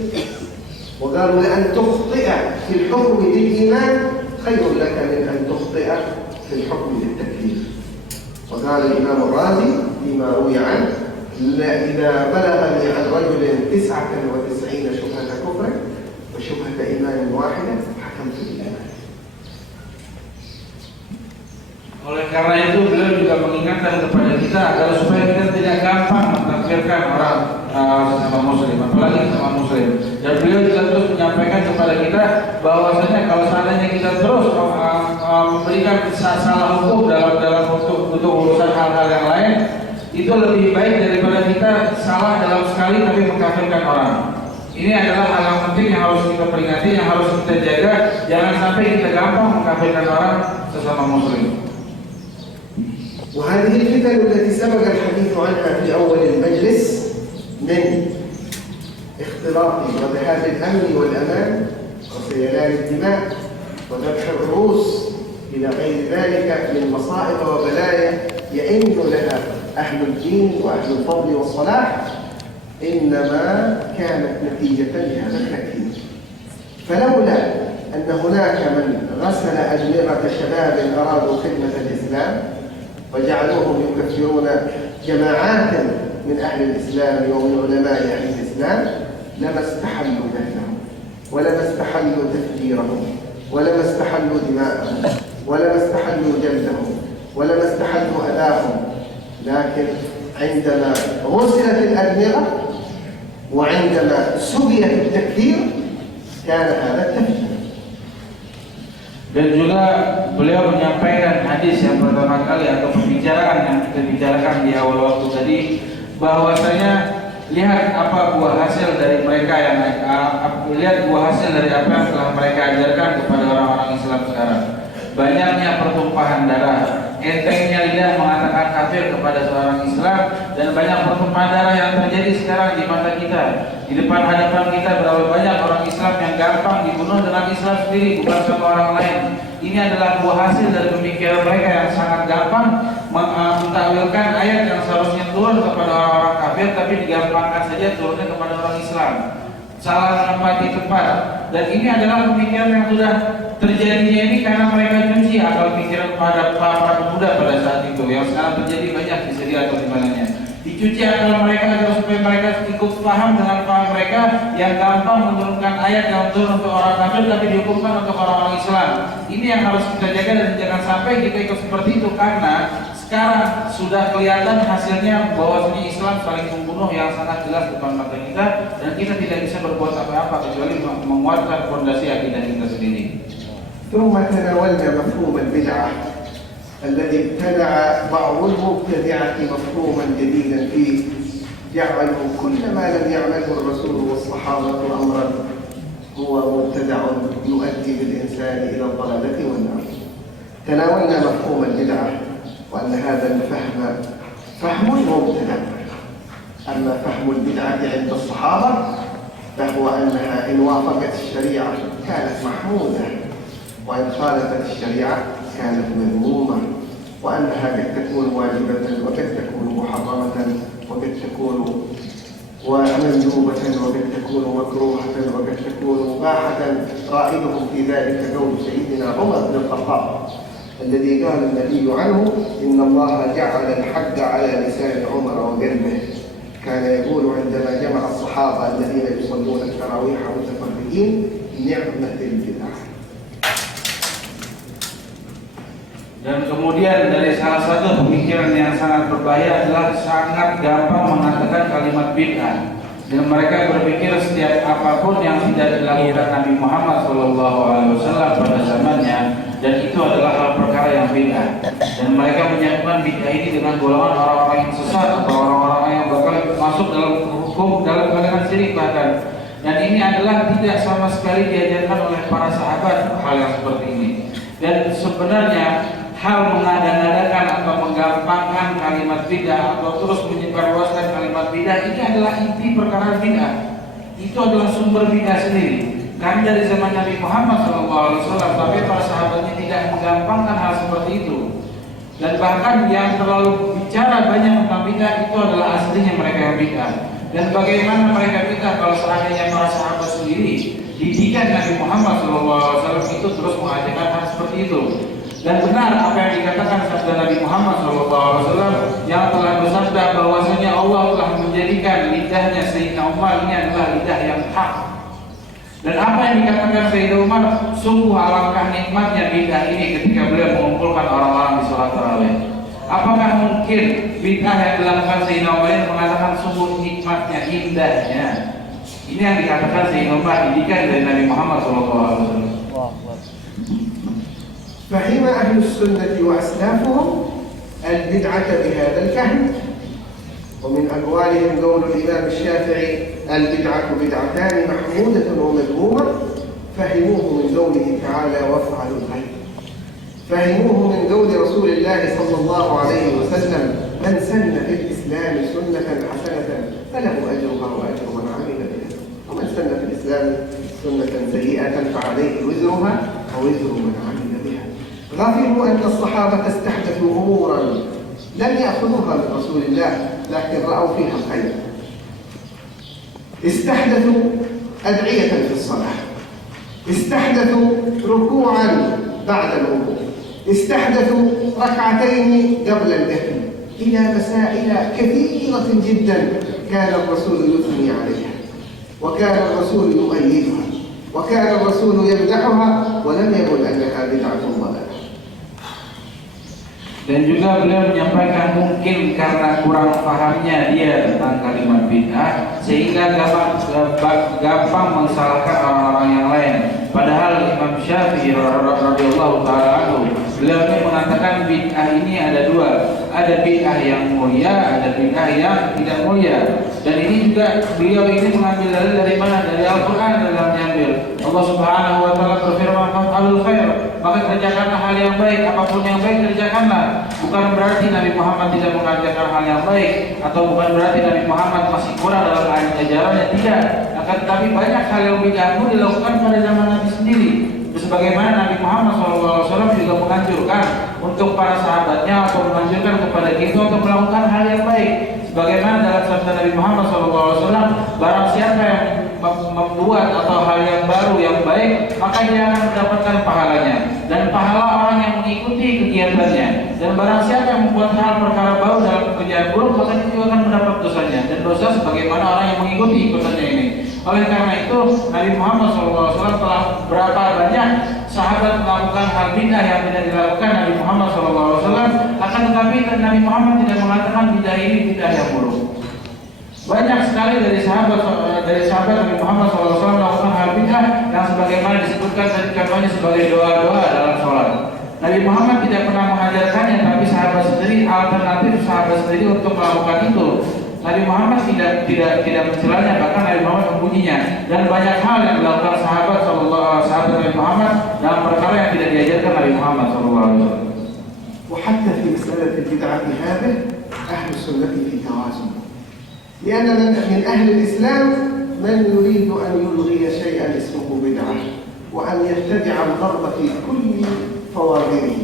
وقالوا لأن تخطئ في الحكم بالإيمان خير لك من أن تخطئ في الحكم بالتكفير. وقال الإمام الرازي فيما روي عنه: إذا بلغني عن رجل 99 شبهة كفر وشبهة إيمان واحدة حكمت بالإيمان. Oleh karena itu beliau juga mengingatkan kepada kita agar supaya kita tidak gampang menafsirkan orang sesama muslim, apalagi sesama muslim. Dan beliau juga terus menyampaikan kepada kita bahwasanya kalau seandainya kita terus memberikan salah hukum dalam untuk urusan hal-hal yang lain, itu lebih baik daripada kita salah dalam sekali tapi mengkafirkan orang. Ini adalah hal yang penting yang harus kita peringati, yang harus kita jaga. Jangan sampai kita gampang mengkafirkan orang sesama muslim. وهذه الفتن التي سبق الحديث عنها في أول المجلس من اختلاط وذهاب الأمن والأمان وسيلان الدماء وذبح الرؤوس إلى غير ذلك من مصائب وبلايا يئن لها أهل الدين وأهل الفضل والصلاح إنما كانت نتيجة لهذا التكفير. فلولا أن هناك من غسل أدمغة شباب أرادوا خدمة الإسلام وجعلوهم يكفرون جماعات من أهل الإسلام ومن علماء أهل الإسلام لما استحلوا دمهم ولما استحلوا تفجيرهم ولما استحلوا دماءهم ولما استحلوا جلدهم ولما استحلوا أذاهم. لكن عندما غسلت الأدمغة وعندما سبيت التكفير كان هذا التفجير. Dan juga beliau menyampaikan hadis yang pertama kali atau pembicaraan yang kita bicarakan di awal waktu tadi, bahwasanya lihat apa buah hasil dari mereka yang lihat buah hasil dari apa yang telah mereka ajarkan kepada orang-orang Islam sekarang. Banyaknya pertumpahan darah, entengnya lidah mengatakan kafir kepada seorang Islam, dan banyak pertumpahan darah yang terjadi sekarang di mata kita. Di depan hadapan kita berapa banyak orang Islam yang gampang dibunuh dengan Islam sendiri, bukan sama orang lain. Ini adalah buah hasil dari pemikiran mereka yang sangat gampang mentakwilkan ayat yang seharusnya turun kepada orang-orang kafir, tapi digampangkan saja turunnya kepada orang Islam. Salah menempati tempat. Dan ini adalah pemikiran yang sudah terjadinya ini karena mereka cuci akal pikiran pada para pemuda pada saat itu, yang sekarang terjadi banyak di Syria atau di mananya. Dicuci akal mereka agar supaya mereka ikut paham dengan paham mereka yang gampang menurunkan ayat yang turun untuk orang kafir tapi dihukumkan untuk orang-orang Islam. Ini yang harus kita jaga dan jangan sampai kita ikut seperti itu, karena sekarang sudah kelihatan hasilnya bahwa Islam saling membunuh yang sangat jelas depan mata kita, dan kita tidak bisa berbuat apa-apa kecuali menguatkan fondasi akidah kita sendiri. ثم تناولنا مفهوم البدعة الذي ابتدع بعض المبتدعة مفهوما جديدا فيه، جعلوا كل ما لم يعمله الرسول والصحابة أمرا هو مبتدع يؤدي بالإنسان إلى الضلالة والنار. تناولنا مفهوم البدعة وأن هذا الفهم فهم مبتدع. أما فهم البدعة عند الصحابة فهو أنها إن وافقت الشريعة كانت محمودة، وإن خالفت الشريعة كانت مذمومة، وأنها قد تكون واجبة وقد تكون محرمة وقد تكون ومندوبة وقد تكون مكروهة وقد تكون مباحة. قائدهم في ذلك قول سيدنا عمر بن الخطاب الذي قال النبي عنه إن الله جعل الحق على لسان عمر وقلبه. كان يقول عندما جمع الصحابة الذين يصلون التراويح متفرقين: نعمة البدع. Dan kemudian dari salah satu pemikiran yang sangat berbahaya adalah sangat gampang mengatakan kalimat bid'ah. Dan mereka berpikir setiap apapun yang tidak dilakukan Nabi Muhammad SAW pada zamannya, dan itu adalah hal perkara yang bid'ah. Dan mereka menyatukan bid'ah ini dengan golongan orang-orang yang sesat atau orang-orang yang bakal masuk dalam hukum, dalam kalangan syirik bahkan. Dan ini adalah tidak sama sekali diajarkan oleh para sahabat hal yang seperti ini. Dan sebenarnya hal mengada-ngadakan atau menggampangkan kalimat bid'ah atau terus menyebarluaskan kalimat bid'ah ini adalah inti perkara bid'ah. Itu adalah sumber bid'ah sendiri. Karena dari zaman Nabi Muhammad SAW sampai para sahabatnya tidak menggampangkan hal seperti itu. Dan bahkan yang terlalu bicara banyak tentang bid'ah itu adalah aslinya mereka yang bid'ah. Dan bagaimana mereka bid'ah kalau seandainya para sahabat sendiri didikan Nabi Muhammad SAW itu terus mengajarkan hal seperti itu. Dan benar apa yang dikatakan sabda Nabi Muhammad SAW yang telah bersabda bahwasanya Allah telah menjadikan lidahnya Sayyidina Umar ini adalah lidah yang hak. Dan apa yang dikatakan Sayyidina Umar, sungguh alangkah nikmatnya bid'ah ini ketika beliau mengumpulkan orang-orang di sholat tarawih. Apakah mungkin bid'ah yang dilakukan Sayyidina Umar ini mengatakan sungguh nikmatnya, indahnya? Ini yang dikatakan Sayyidina Umar didikan dari Nabi Muhammad SAW. فهم أهل السنة وأسلافهم البدعة بهذا الفهم، ومن أقوالهم قول الإمام الشافعي: البدعة بدعتان محمودة ومذمومة. فهموه من قوله تعالى: وافعلوا الخير. فهموه من قول رسول الله صلى الله عليه وسلم: من سن في الإسلام سنة حسنة فله أجرها وأجر من عمل بها، ومن سن في الإسلام سنة سيئة فعليه وزرها ووزر من عمل بها. غفروا أن الصحابة استحدثوا أمورا لم يأخذوها من رسول الله لكن رأوا فيها الخير. استحدثوا أدعية في الصلاة، استحدثوا ركوعا بعد الوضوء، استحدثوا ركعتين قبل الدفن، إلى مسائل كثيرة جدا كان الرسول يثني عليها، وكان الرسول يؤيدها، وكان الرسول يمدحها، ولم يقل أنها بدعة ضلالة. Dan juga beliau menyampaikan mungkin karena kurang pahamnya dia tentang kalimat bid'ah sehingga gampang mensalahkan orang-orang yang lain. Padahal Imam Syafi'i radhiyallahu ta'ala anhu beliau ini mengatakan bid'ah ini ada dua, ada bid'ah yang mulia, ada bid'ah yang tidak mulia. Dan ini juga beliau ini mengambil dari mana? Dari Al-Quran dalam diambil. Allah Subhanahu wa ta'ala berfirman: "Fa'alul khair", maka kerjakanlah hal yang baik, apapun yang baik kerjakanlah. Bukan berarti Nabi Muhammad tidak mengajarkan hal yang baik, atau bukan berarti Nabi Muhammad masih kurang dalam ajarannya, tidak. Akan tetapi banyak hal yang bid'ah pun dilakukan pada zaman Nabi sendiri. Sebagaimana Nabi Muhammad SAW juga menganjurkan untuk para sahabatnya atau menganjurkan kepada kita untuk melakukan hal yang baik. Sebagaimana dalam sabda Nabi Muhammad SAW, barang siapa yang membuat atau hal yang baru yang baik, maka dia akan mendapatkan pahalanya dan pahala orang yang mengikuti kegiatannya. Dan barang siapa yang membuat hal perkara baru dalam pekerjaan buruk, maka dia juga akan mendapat dosanya dan dosa sebagaimana orang yang mengikuti ikutannya ini. Oleh karena itu Nabi Muhammad SAW telah berapa banyak sahabat melakukan hal bid'ah yang tidak dilakukan Nabi Muhammad SAW, akan tetapi Nabi Muhammad tidak mengatakan bid'ah ini bid'ah yang buruk. Banyak sekali dari sahabat Nabi Muhammad SAW melakukan hal bid'ah yang sebagaimana disebutkan tadi contohnya sebagai doa-doa dalam sholat. Nabi Muhammad tidak pernah mengajarkannya, tapi sahabat sendiri, alternatif sahabat sendiri untuk melakukan itu. Nabi Muhammad tidak mencelanya, bahkan Nabi Muhammad memujinya. Dan banyak hal yang dilakukan sahabat Nabi Muhammad dalam perkara yang tidak diajarkan Nabi Muhammad SAW. وحتى في مسألة البدعة هذه أهل السنة في توازن، لأن من أهل الإسلام من يريد أن يلغي شيئا اسمه بدعة وأن يتبع الغرب في كل فواضله،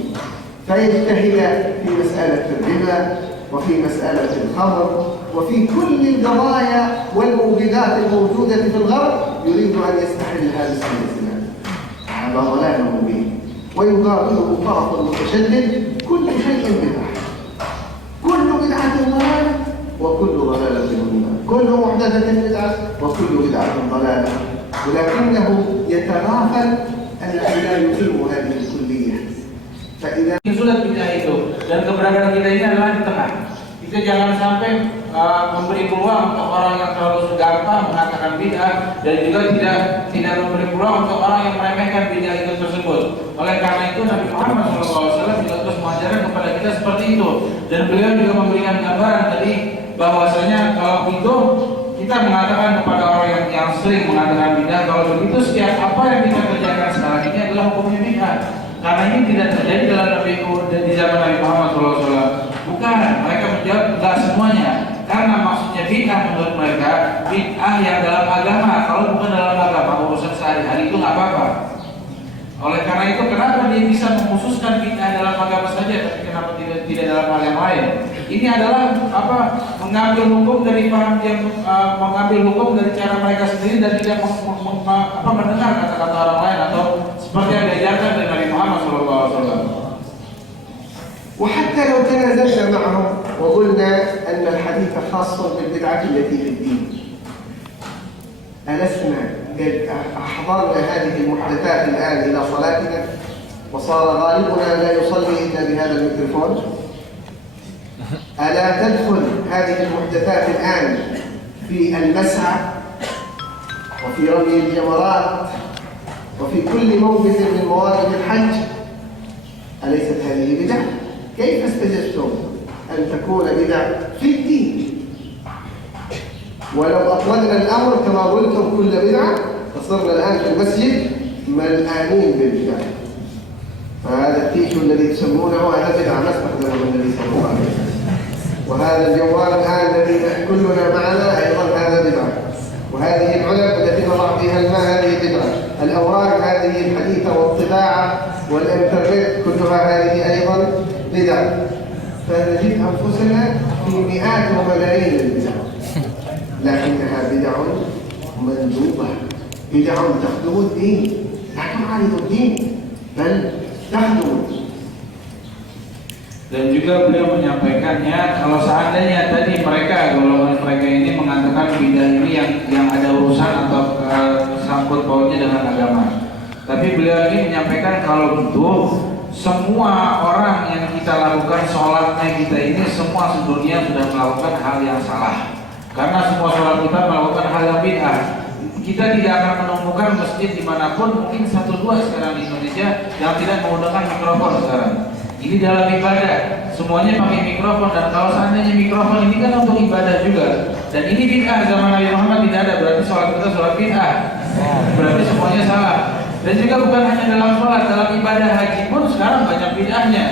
فيجتهد في مسألة الربا وفي مسألة الخمر وفي كل القضايا والموجودات الموجودة في الغرب، يريد أن يستحلها باسم الإسلام. هذا ضلال مبين. ويقابله طرف متشدد كل شيء بدعة، كل بدعة ضلالة وكل ضلالة في النار، كل محدثة بدعة وكل بدعة ضلالة، ولكنه يتغافل أنه لا يقيم هذه الكلية. فإذا sudah bid'ah itu dan keberadaan kita ini adalah di tengah. Kita jangan sampai memberi peluang untuk orang yang terlalu gampang mengatakan bid'ah dan juga tidak memberi peluang untuk orang yang meremehkan bid'ah itu tersebut. Oleh karena itu Nabi Muhammad SAW juga terus mengajarkan kepada kita seperti itu, dan beliau juga memberikan gambaran tadi bahwasanya kalau itu kita mengatakan kepada orang yang sering mengatakan bid'ah, kalau begitu setiap apa yang kita kerjakan sekarang ini adalah hukumnya bid'ah. Karena ini tidak terjadi dalam di zaman Nabi Muhammad SAW. Bukan, mereka menjawab enggak semuanya. Karena maksudnya bid'ah menurut mereka bid'ah yang dalam agama. Kalau bukan dalam agama, urusan sehari-hari itu nggak apa-apa. Oleh karena itu, kenapa dia bisa mengkhususkan bid'ah dalam agama saja, tapi kenapa tidak dalam hal yang lain? Ini adalah mengambil hukum dari paham yang mengambil hukum dari cara mereka sendiri dan tidak mendengar kata-kata orang lain atau seperti yang diajarkan dari Nabi Muhammad SAW. وحتى لو تنازلنا معهم وقلنا أن الحديث خاص بالبدعة التي في الدين، ألسنا قد أحضرنا هذه المحدثات الآن إلى صلاتنا وصار غالبنا لا يصلي إلا بهذا الميكروفون؟ ألا تدخل هذه المحدثات الآن في المسعى وفي رمي الجمرات وفي كل موقف من مواقف الحج؟ أليست هذه بدعة؟ كيف استجبتم أن تكون بدعة في الدين؟ ولو أطلقنا الأمر كما قلتم كل بدعة فصرنا الآن في المسجد ملآنين بالبدع. فهذا التيشو الذي تسمونه هذا بدعة ما استخدمه النبي صلى الله عليه وسلم، وهذا الجوال الآن الذي كلنا معنا أيضا هذا بدعة، وهذه العلب التي نضع فيها الماء هذه بدعة، الأوراق هذه الحديثة والطباعة والإنترنت كلها هذه أيضا بدع. فنجد أنفسنا في مئات وملايين البدع، لكنها بدع مندوبة، بدع تخدم الدين، لا تعارض الدين بل تخدم. Dan juga beliau menyampaikannya, kalau seandainya tadi golongan mereka ini mengatakan bid'ah ini yang ada urusan atau sangkut pautnya dengan agama. Tapi beliau ini menyampaikan kalau betul semua orang yang kita lakukan sholatnya kita ini semua sedunia sudah melakukan hal yang salah. Karena semua sholat kita melakukan hal yang bid'ah. Kita tidak akan menemukan masjid dimanapun, mungkin 1-2 sekarang di Indonesia yang tidak menggunakan mikrofon sekarang. Ini dalam ibadah, semuanya pakai mikrofon, dan kalau seandainya mikrofon ini kan untuk ibadah juga. Dan ini bid'ah, zaman Nabi Muhammad tidak ada, berarti sholat kita sholat bid'ah. Berarti semuanya salah. Dan juga bukan hanya dalam sholat, dalam ibadah haji pun sekarang banyak bid'ahnya.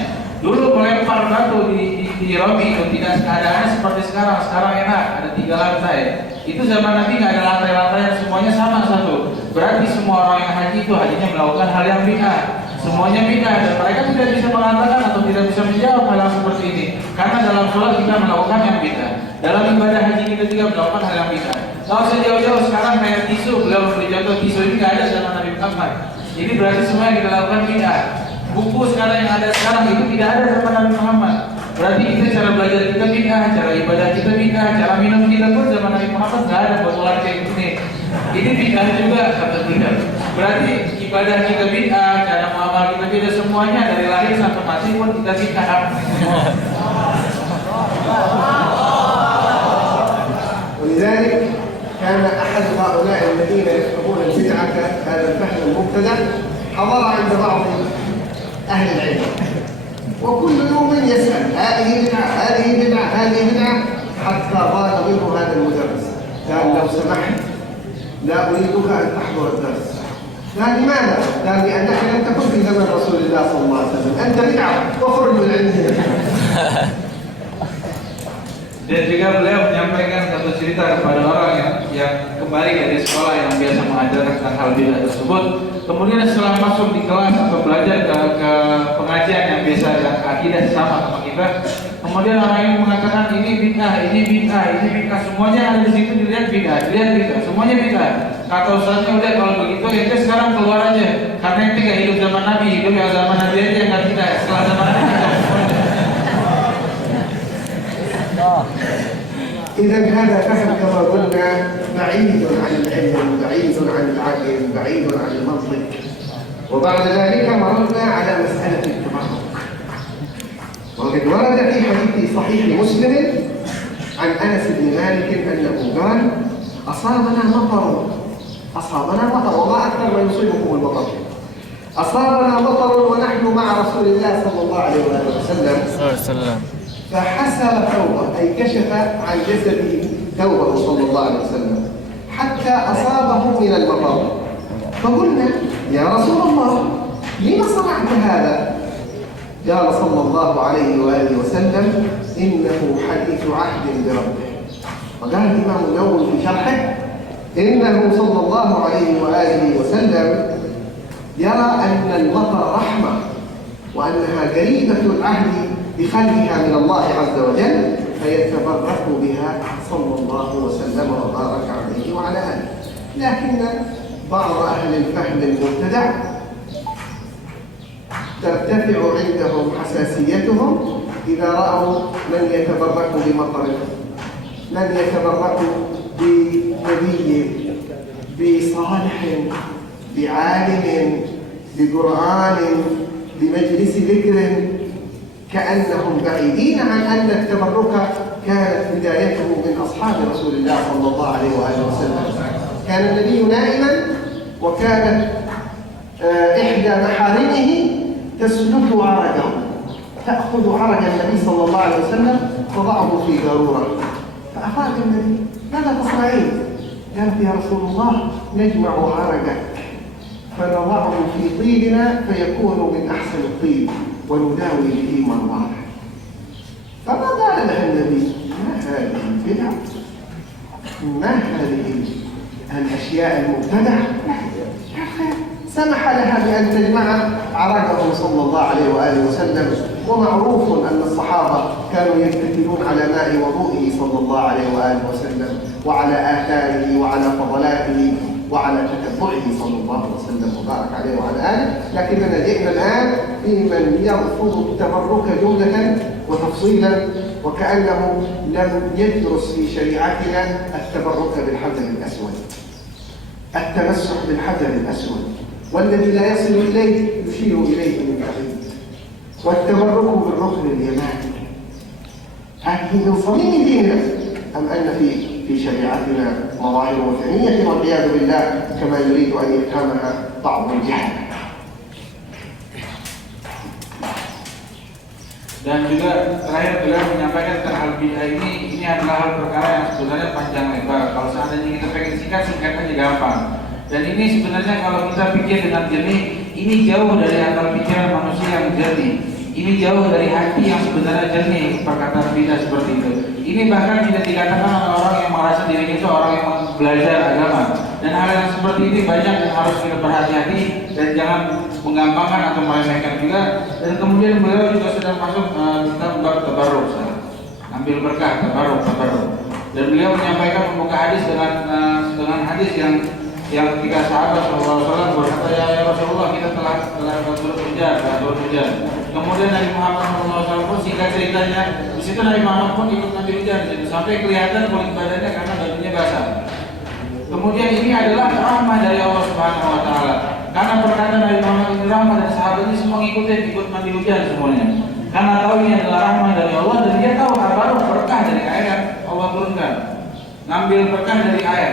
Dulu melempar batu di Romi itu tidak keadaannya seperti sekarang. Sekarang enak, ada 3 lantai. Itu zaman Nabi nggak ada lantai-lantai, semuanya sama satu. Berarti semua orang yang haji itu hajinya melakukan hal yang bid'ah. Semuanya bid'ah, dan mereka tidak bisa mengatakan atau tidak bisa menjawab hal seperti ini. Karena dalam sholat kita melakukan yang bid'ah, dalam ibadah haji kita juga melakukan hal yang bid'ah. Kalau saya jauh-jauh sekarang kayak tisu, beliau memberi contoh tisu ini nggak ada zaman Nabi Muhammad. Ini berarti semua yang kita lakukan bid'ah. Buku sekarang yang ada sekarang itu tidak ada zaman Nabi Muhammad. Berarti kita cara belajar kita bid'ah, cara ibadah kita bid'ah, cara minum kita pun zaman Nabi Muhammad nggak ada botolan kayak gini. Ini bid'ah juga kata beliau. Berarti ibadah kita bid'ah, cara muamalah kita bid'ah, semuanya dari lahir sampai mati pun kita bid'ah. ولذلك كان أحد هؤلاء الذين يفهمون البدعة هذا الفهم المبتدع حضر عند بعض أهل العلم، وكل يوم يسأل هذه بدعة هذه بدعة هذه بدعة، حتى ضاق منه هذا المدرس. قال لو سمحت لا أريدك أن تحضر الدرس. قال لماذا؟ قال لأنك لم تكن في زمن رسول الله صلى الله عليه وسلم، أنت بدعة واخرج من عندنا. Dan juga beliau menyampaikan satu cerita kepada orang yang kembali dari sekolah yang biasa mengajarkan tentang hal bid'ah tersebut. Kemudian setelah masuk di kelas atau belajar ke pengajian yang biasa akidah sama kita, kemudian orang ini mengatakan ini bid'ah, ini bid'ah, ini bid'ah, semuanya ada di situ dilihat bid'ah, semuanya bid'ah. kata ustaznya udah kalau begitu ente sekarang keluar aja, karena ente gak hidup zaman Nabi, hidup ya zaman Nabi aja yang kita setelah zaman Nabi. إذا هذا فهم كما قلنا بعيد عن العلم، بعيد عن العقل، بعيد عن المنطق. وبعد ذلك مررنا على مسألة التبرك، وقد ورد في حديث صحيح مسلم عن أنس بن مالك أنه قال: أصابنا مطر وما أكثر ما يصيبكم المطر. أصابنا مطر ونحن مع رسول الله صلى الله عليه وسلم فحسر ثوبه، أي كشف عن جسده ثوبه صلى الله عليه وسلم حتى أصابه من المطر. فقلنا: يا رسول الله لما صنعت هذا؟ قال صلى الله عليه وآله وسلم: إنه حديث عهد بربه. وقال الإمام النووي في شرحه: إنه صلى الله عليه وآله وسلم يرى أن المطر رحمة، وأنها قريبة العهد بخلقها من الله عز وجل، فيتبرك بها صلى الله وسلم وبارك عليه وعلى آله. لكن بعض أهل الفهم المبتدع ترتفع عندهم حساسيتهم إذا رأوا من يتبرك بمطره، من يتبرك بنبي، بصالح، بعالم، بقرآن، بمجلس ذكر، كأنهم بعيدين عن أن التبرك كانت بدايته من أصحاب رسول الله صلى الله عليه وآله وسلم. كان النبي نائما، وكانت إحدى محارمه تسلك عرجه، تأخذ عرج النبي صلى الله عليه وسلم تضعه في قارورة. فأفاد النبي: ماذا تصنعين؟ قالت: يا رسول الله نجمع عرجك فنضعه في طيبنا فيكون من أحسن الطيب ونداوي به مرضانا. فما قال لها النبي: ما هذه البدع؟ ما هذه الأشياء المبتدعة؟ سمح لها بأن تجمع عرجه صلى الله عليه وآله وسلم. ومعروف أن الصحابة كانوا يتكلون على ماء وضوئه صلى الله عليه وآله وسلم، وعلى آثاره وعلى فضلاته وعلى تتبعه صلى الله عليه وسلم وبارك عليه وعلى آله. لكننا جئنا الآن في من يرفض التبرك جملة وتفصيلا، وكأنه لم يدرس في شريعتنا التبرك بالحجر الأسود، التمسح بالحجر الأسود، والذي لا يصل إليه يشير إليه من بعيد، والتبرك بالركن اليماني. هذه من صميم ديننا، أم أن في شريعتنا مظاهر وثنية والعياذ بالله كما يريد أن يفهمها بعض الجهل. Dan juga terakhir beliau menyampaikan tentang hal bid'ah ini adalah hal perkara yang sebenarnya panjang lebar. Kalau seandainya kita pengen singkat aja gampang. Dan ini sebenarnya kalau kita pikir dengan jernih, ini jauh dari akal pikiran manusia yang jernih. Ini jauh dari hati yang sebenarnya jernih, perkataan bid'ah seperti itu. Ini bahkan tidak dikatakan oleh orang yang merasa dirinya itu orang yang belajar agama. Dan hal yang seperti ini banyak yang harus kita berhati-hati dan jangan menggampangkan atau meremehkan juga. Dan kemudian beliau juga sedang masuk tentang bab tabarruk, ambil berkah tabarruk. Dan beliau menyampaikan membuka hadis dengan hadis yang ketika sahabat SAW berkata, ya Rasulullah, kita telah turun hujan. Kemudian Nabi Muhammad SAW pun singkat ceritanya, di situ Nabi Muhammad pun ikut ngambil hujan sampai kelihatan kulit badannya karena bajunya basah. Kemudian ini adalah rahmah dari Allah Subhanahu Wa Taala. Karena perkataan Nabi Muhammad ini rahmah, dan sahabatnya semua ikut ngambil hujan semuanya. Karena tahu ini adalah rahmah dari Allah, dan dia tahu baru berkah dari air yang Allah turunkan. Ngambil berkah dari air.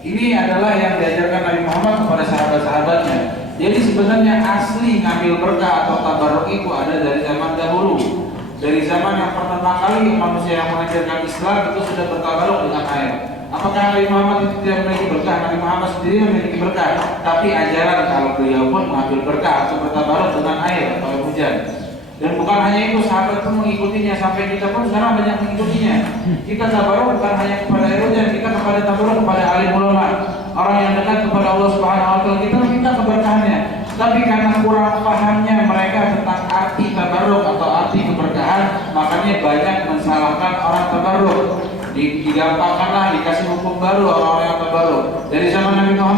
Ini adalah yang diajarkan Nabi Muhammad kepada sahabat-sahabatnya. Jadi sebenarnya asli ngambil berkah atau tabarruk itu ada dari zaman dahulu. Dari zaman yang pertama kali manusia yang mengajarkan Islam itu sudah bertabarruk dengan air. Apakah Nabi Muhammad itu tidak memiliki berkah? Nabi Muhammad sendiri memiliki berkah. Tapi ajaran kalau beliau pun mengambil berkah atau bertabarruk dengan air atau hujan. Dan bukan hanya itu, sahabat pun mengikutinya, sampai kita pun sekarang banyak mengikutinya. Kita tabarruk bukan hanya kepada air hujan, kita kepada tabarruk kepada alim ulama, orang yang dekat kepada Allah Subhanahu Wa Taala. Kita minta keberkahannya. Tapi karena kurang pahamnya mereka tentang arti tabarruk atau arti keberkahan, makanya banyak mensalahkan orang tabarruk. Digampangkanlah, dikasih hukum baru orang-orang yang tabarruk. Dari zaman Nabi Muhammad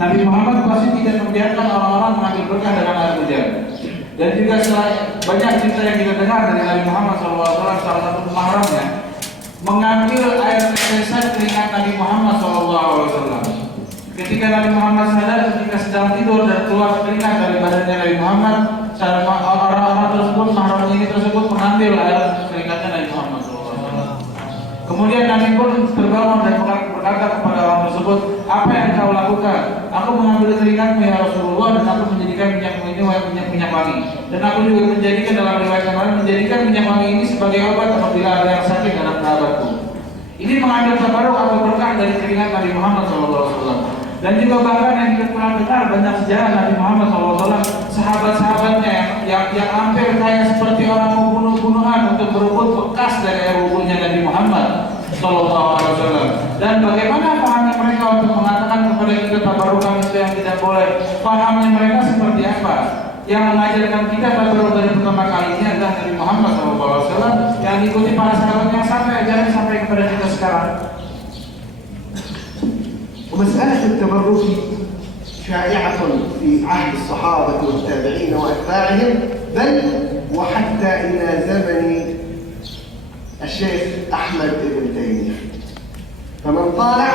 Nabi Muhammad pasti tidak membiarkan orang-orang mengambil berkah dengan air hujan. Dan juga banyak cerita yang kita dengar dari Nabi Muhammad SAW, salah satu mahramnya mengambil air tetesan keringat Nabi Muhammad SAW. Ketika Nabi Muhammad sadar ketika sedang tidur dan keluar keringat dari badannya Nabi Muhammad, orang-orang tersebut, mahram ini tersebut mengambil air keringatnya Nabi Muhammad SAW. Kemudian Nabi pun terbangun dan berkata kepada orang tersebut, apa yang kau lakukan? Aku mengambil keringatmu ya Rasulullah dan aku menjadikan minyak ini minyak wangi. Dan aku juga menjadikan dalam riwayat yang lain menjadikan minyak wangi ini sebagai obat apabila ada yang sakit dalam kerabatku. Ini mengambil tabaruk atau berkah dari keringat Nabi Muhammad SAW. Dan juga bahkan yang kita pernah dengar banyak sejarah Nabi Muhammad SAW, sahabat-sahabatnya yang hampir kayak seperti orang membunuh-bunuhan untuk berebut bekas dari air wudhunya Nabi Muhammad SAW. Dan bagaimana pahamnya mereka untuk mengatakan kepada kita tabarukan itu yang tidak boleh? Pahamnya mereka seperti apa? Yang mengajarkan kita tabaruk dari pertama kalinya adalah Nabi Muhammad SAW yang diikuti para sahabatnya sampai ajaran sampai kepada kita sekarang. ومسألة التبرك شائعة في عهد الصحابة والتابعين وأتباعهم، بل وحتى إلى زمن الشيخ أحمد بن تيمية. فمن طالع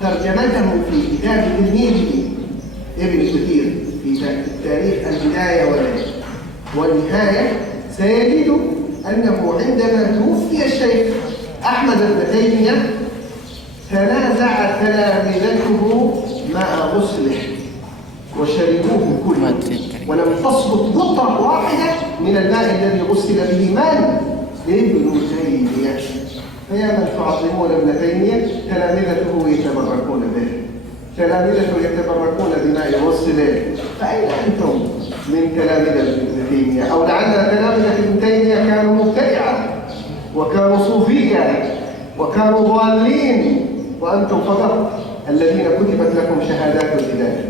ترجمته في كتاب تلميذه ابن كثير في تاريخ البداية والنهاية سيجد أنه عندما توفي الشيخ أحمد بن تيمية تنازع تلامذته ماء غسله وشربوه كله، ولم تسقط قطرة واحدة من الماء الذي غسل به من؟ ابن تيمية. فيا من تعظمون ابن تيمية تلامذته يتبركون به، تلامذته يتبركون بماء غسله، فأين أنتم من تلامذة ابن تيمية؟ أو لعل تلامذة ابن تيمية كانوا مبتدعة وكانوا صوفية وكانوا ضالين وأنتم فقط الذين كتبت لكم شهادات الهداية.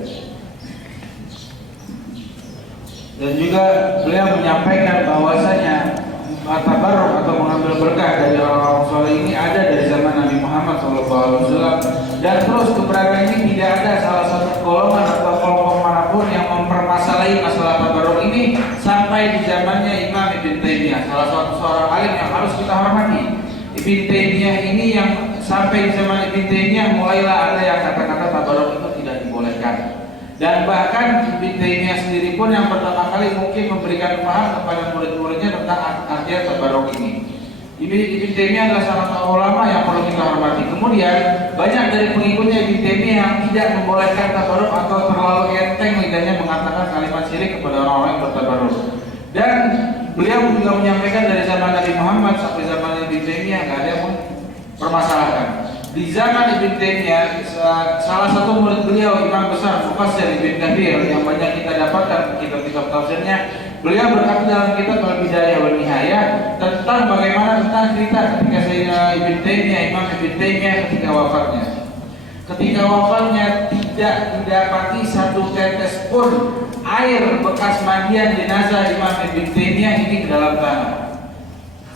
Dan juga beliau menyampaikan bahwasanya tabarruk atau mengambil berkah dari orang-orang soleh ini ada dari zaman Nabi Muhammad SAW, dan terus keberadaan ini tidak ada salah satu golongan atau kelompok manapun yang mempermasalahi masalah tabarruk ini sampai di zamannya Imam Ibn Taimiyah, salah satu seorang alim yang harus kita hormati. Ibn Taimiyah ini yang sampai di zaman Ibn Taimiyah mulailah ada yang kata-kata tabarruk itu tidak dibolehkan. Dan bahkan Ibn Taimiyah sendiri pun yang pertama kali mungkin memberikan paham kepada murid-muridnya tentang artian tabarruk ini. Ibn Taimiyah adalah salah satu ulama yang perlu kita hormati. Kemudian banyak dari pengikutnya Ibn Taimiyah yang tidak membolehkan tabarruk atau terlalu enteng lidahnya mengatakan kalimat syirik kepada orang-orang yang bertabarruk. Dan beliau juga menyampaikan dari zaman Nabi Muhammad sampai zaman Ibn Taimiyah nggak ada yang mempermasalahkan. Di zaman Ibn Taimiyah, salah satu murid beliau Imam besar Mufassir Ibn Katsir yang banyak kita dapatkan kitab-kitab tafsirnya, beliau berkata dalam kitab Al-Bidayah wal Nihayah tentang bagaimana tentang cerita ketika Ibn Taimiyah, Imam Ibn Taimiyah ketika wafatnya. Ketika wafatnya tidak didapati satu tetes pun air bekas mandian jenazah Imam Ibn Taimiyah ini ke dalam tanah.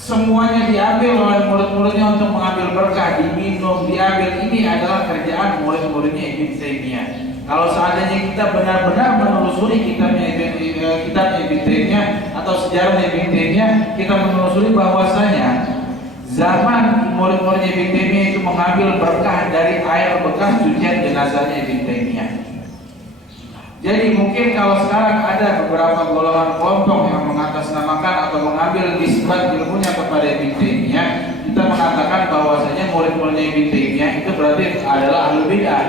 Semuanya diambil oleh murid-muridnya untuk mengambil berkah, diminum, diambil. Ini adalah kerjaan murid-muridnya Ibn Taimiyah. Kalau seandainya kita benar-benar menelusuri kitabnya Ibn Taimiyah atau sejarah Ibn Taimiyah, kita menelusuri bahwasanya zaman murid-muridnya Ibn Taimiyah itu mengambil berkah dari air bekas cucian jenazahnya Ibn Taimiyah. Jadi mungkin kalau sekarang ada beberapa golongan kelompok yang mengatasnamakan atau mengambil nisbat ilmunya kepada Ibn Taimiyah, kita mengatakan bahwasanya murid-muridnya Ibn Taimiyah itu berarti adalah ahlul bid'ah,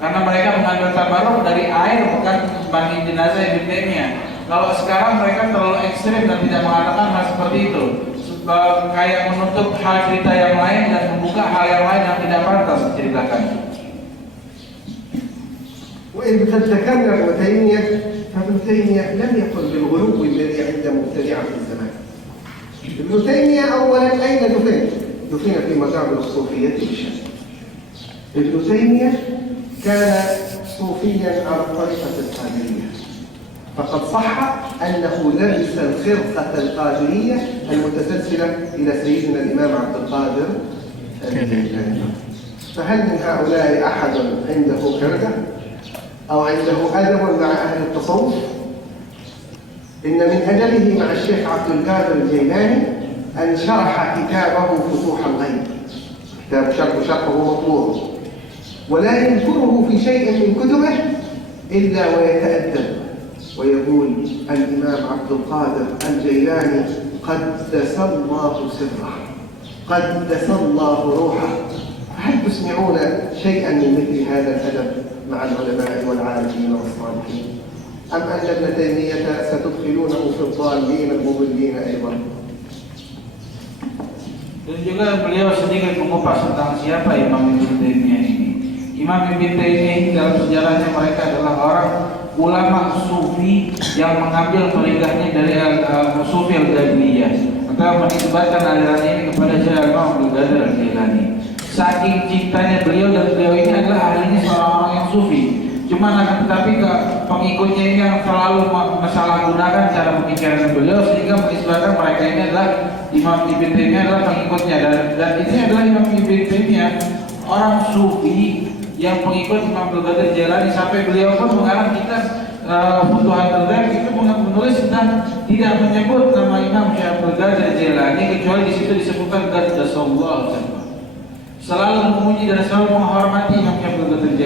karena mereka mengambil tabarruk dari air bekas mandi jenazah Ibn Taimiyah. Kalau sekarang mereka terlalu ekstrim dan tidak mengatakan hal seperti itu, kayak menutup hal cerita yang lain dan membuka hal yang lain yang tidak pantas diceritakan. وإن ذكرنا ابن تيمية فابن تيمية لم يقل بالغلو الذي عند مبتدعة في الزمان. ابن تيمية أولا أين دفن؟ دفن في مقابر الصوفية بالشام. ابن تيمية كان صوفيا على الطريقة القادرية، فقد صح أنه لبس الخرقة القادرية المتسلسلة إلى سيدنا الإمام عبد القادر الجيلاني. فهل من هؤلاء أحد عنده كردة؟ أو عنده أدب مع أهل التصوف. إن من أدبه مع الشيخ عبد القادر الجيلاني أن شرح كتابه فتوح الغيب، كتاب شرحه مطبوع، ولا ينكره في شيء من كتبه إلا ويتأدب ويقول: الإمام عبد القادر الجيلاني قدس الله سره، قدس الله روحه. هل تسمعون شيئا من مثل هذا الأدب مع العلماء والعارفين والصالحين؟ أم أن ابن تيمية ستدخلونه في الضالين المضلين أيضا؟ Dan juga beliau sedikit mengupas tentang siapa Imam Ibn Taimiyah ini. Imam Ibn Taimiyah ini dalam sejarahnya mereka adalah orang ulama sufi yang mengambil peringkatnya dari sufi al-Qadiriyah atau menisbatkan aliran ini kepada Syekh Imam Abdul Qadir al-Jilani. Saking cintanya beliau, dan beliau ini adalah ahlinya seorang orang yang sufi. Cuma akan tetapi pengikutnya ini yang selalu masalah gunakan cara pemikiran beliau sehingga menisbatkan mereka ini adalah Imam Ibn Taimiyah adalah pengikutnya, dan ini adalah Imam Ibn Taimiyah orang sufi yang pengikut Imam Abdul Qadir Jailani, sampai beliau pun mengarang kitab Futuhatul Ghaib itu menulis tentang tidak menyebut nama Imam Syekh Abdul Qadir Jailani kecuali di situ disebutkan Qaddasallahu sirrahu. Selalu memuji dan selalu menghormati Imam Syekh Abdul Qadir Jailani.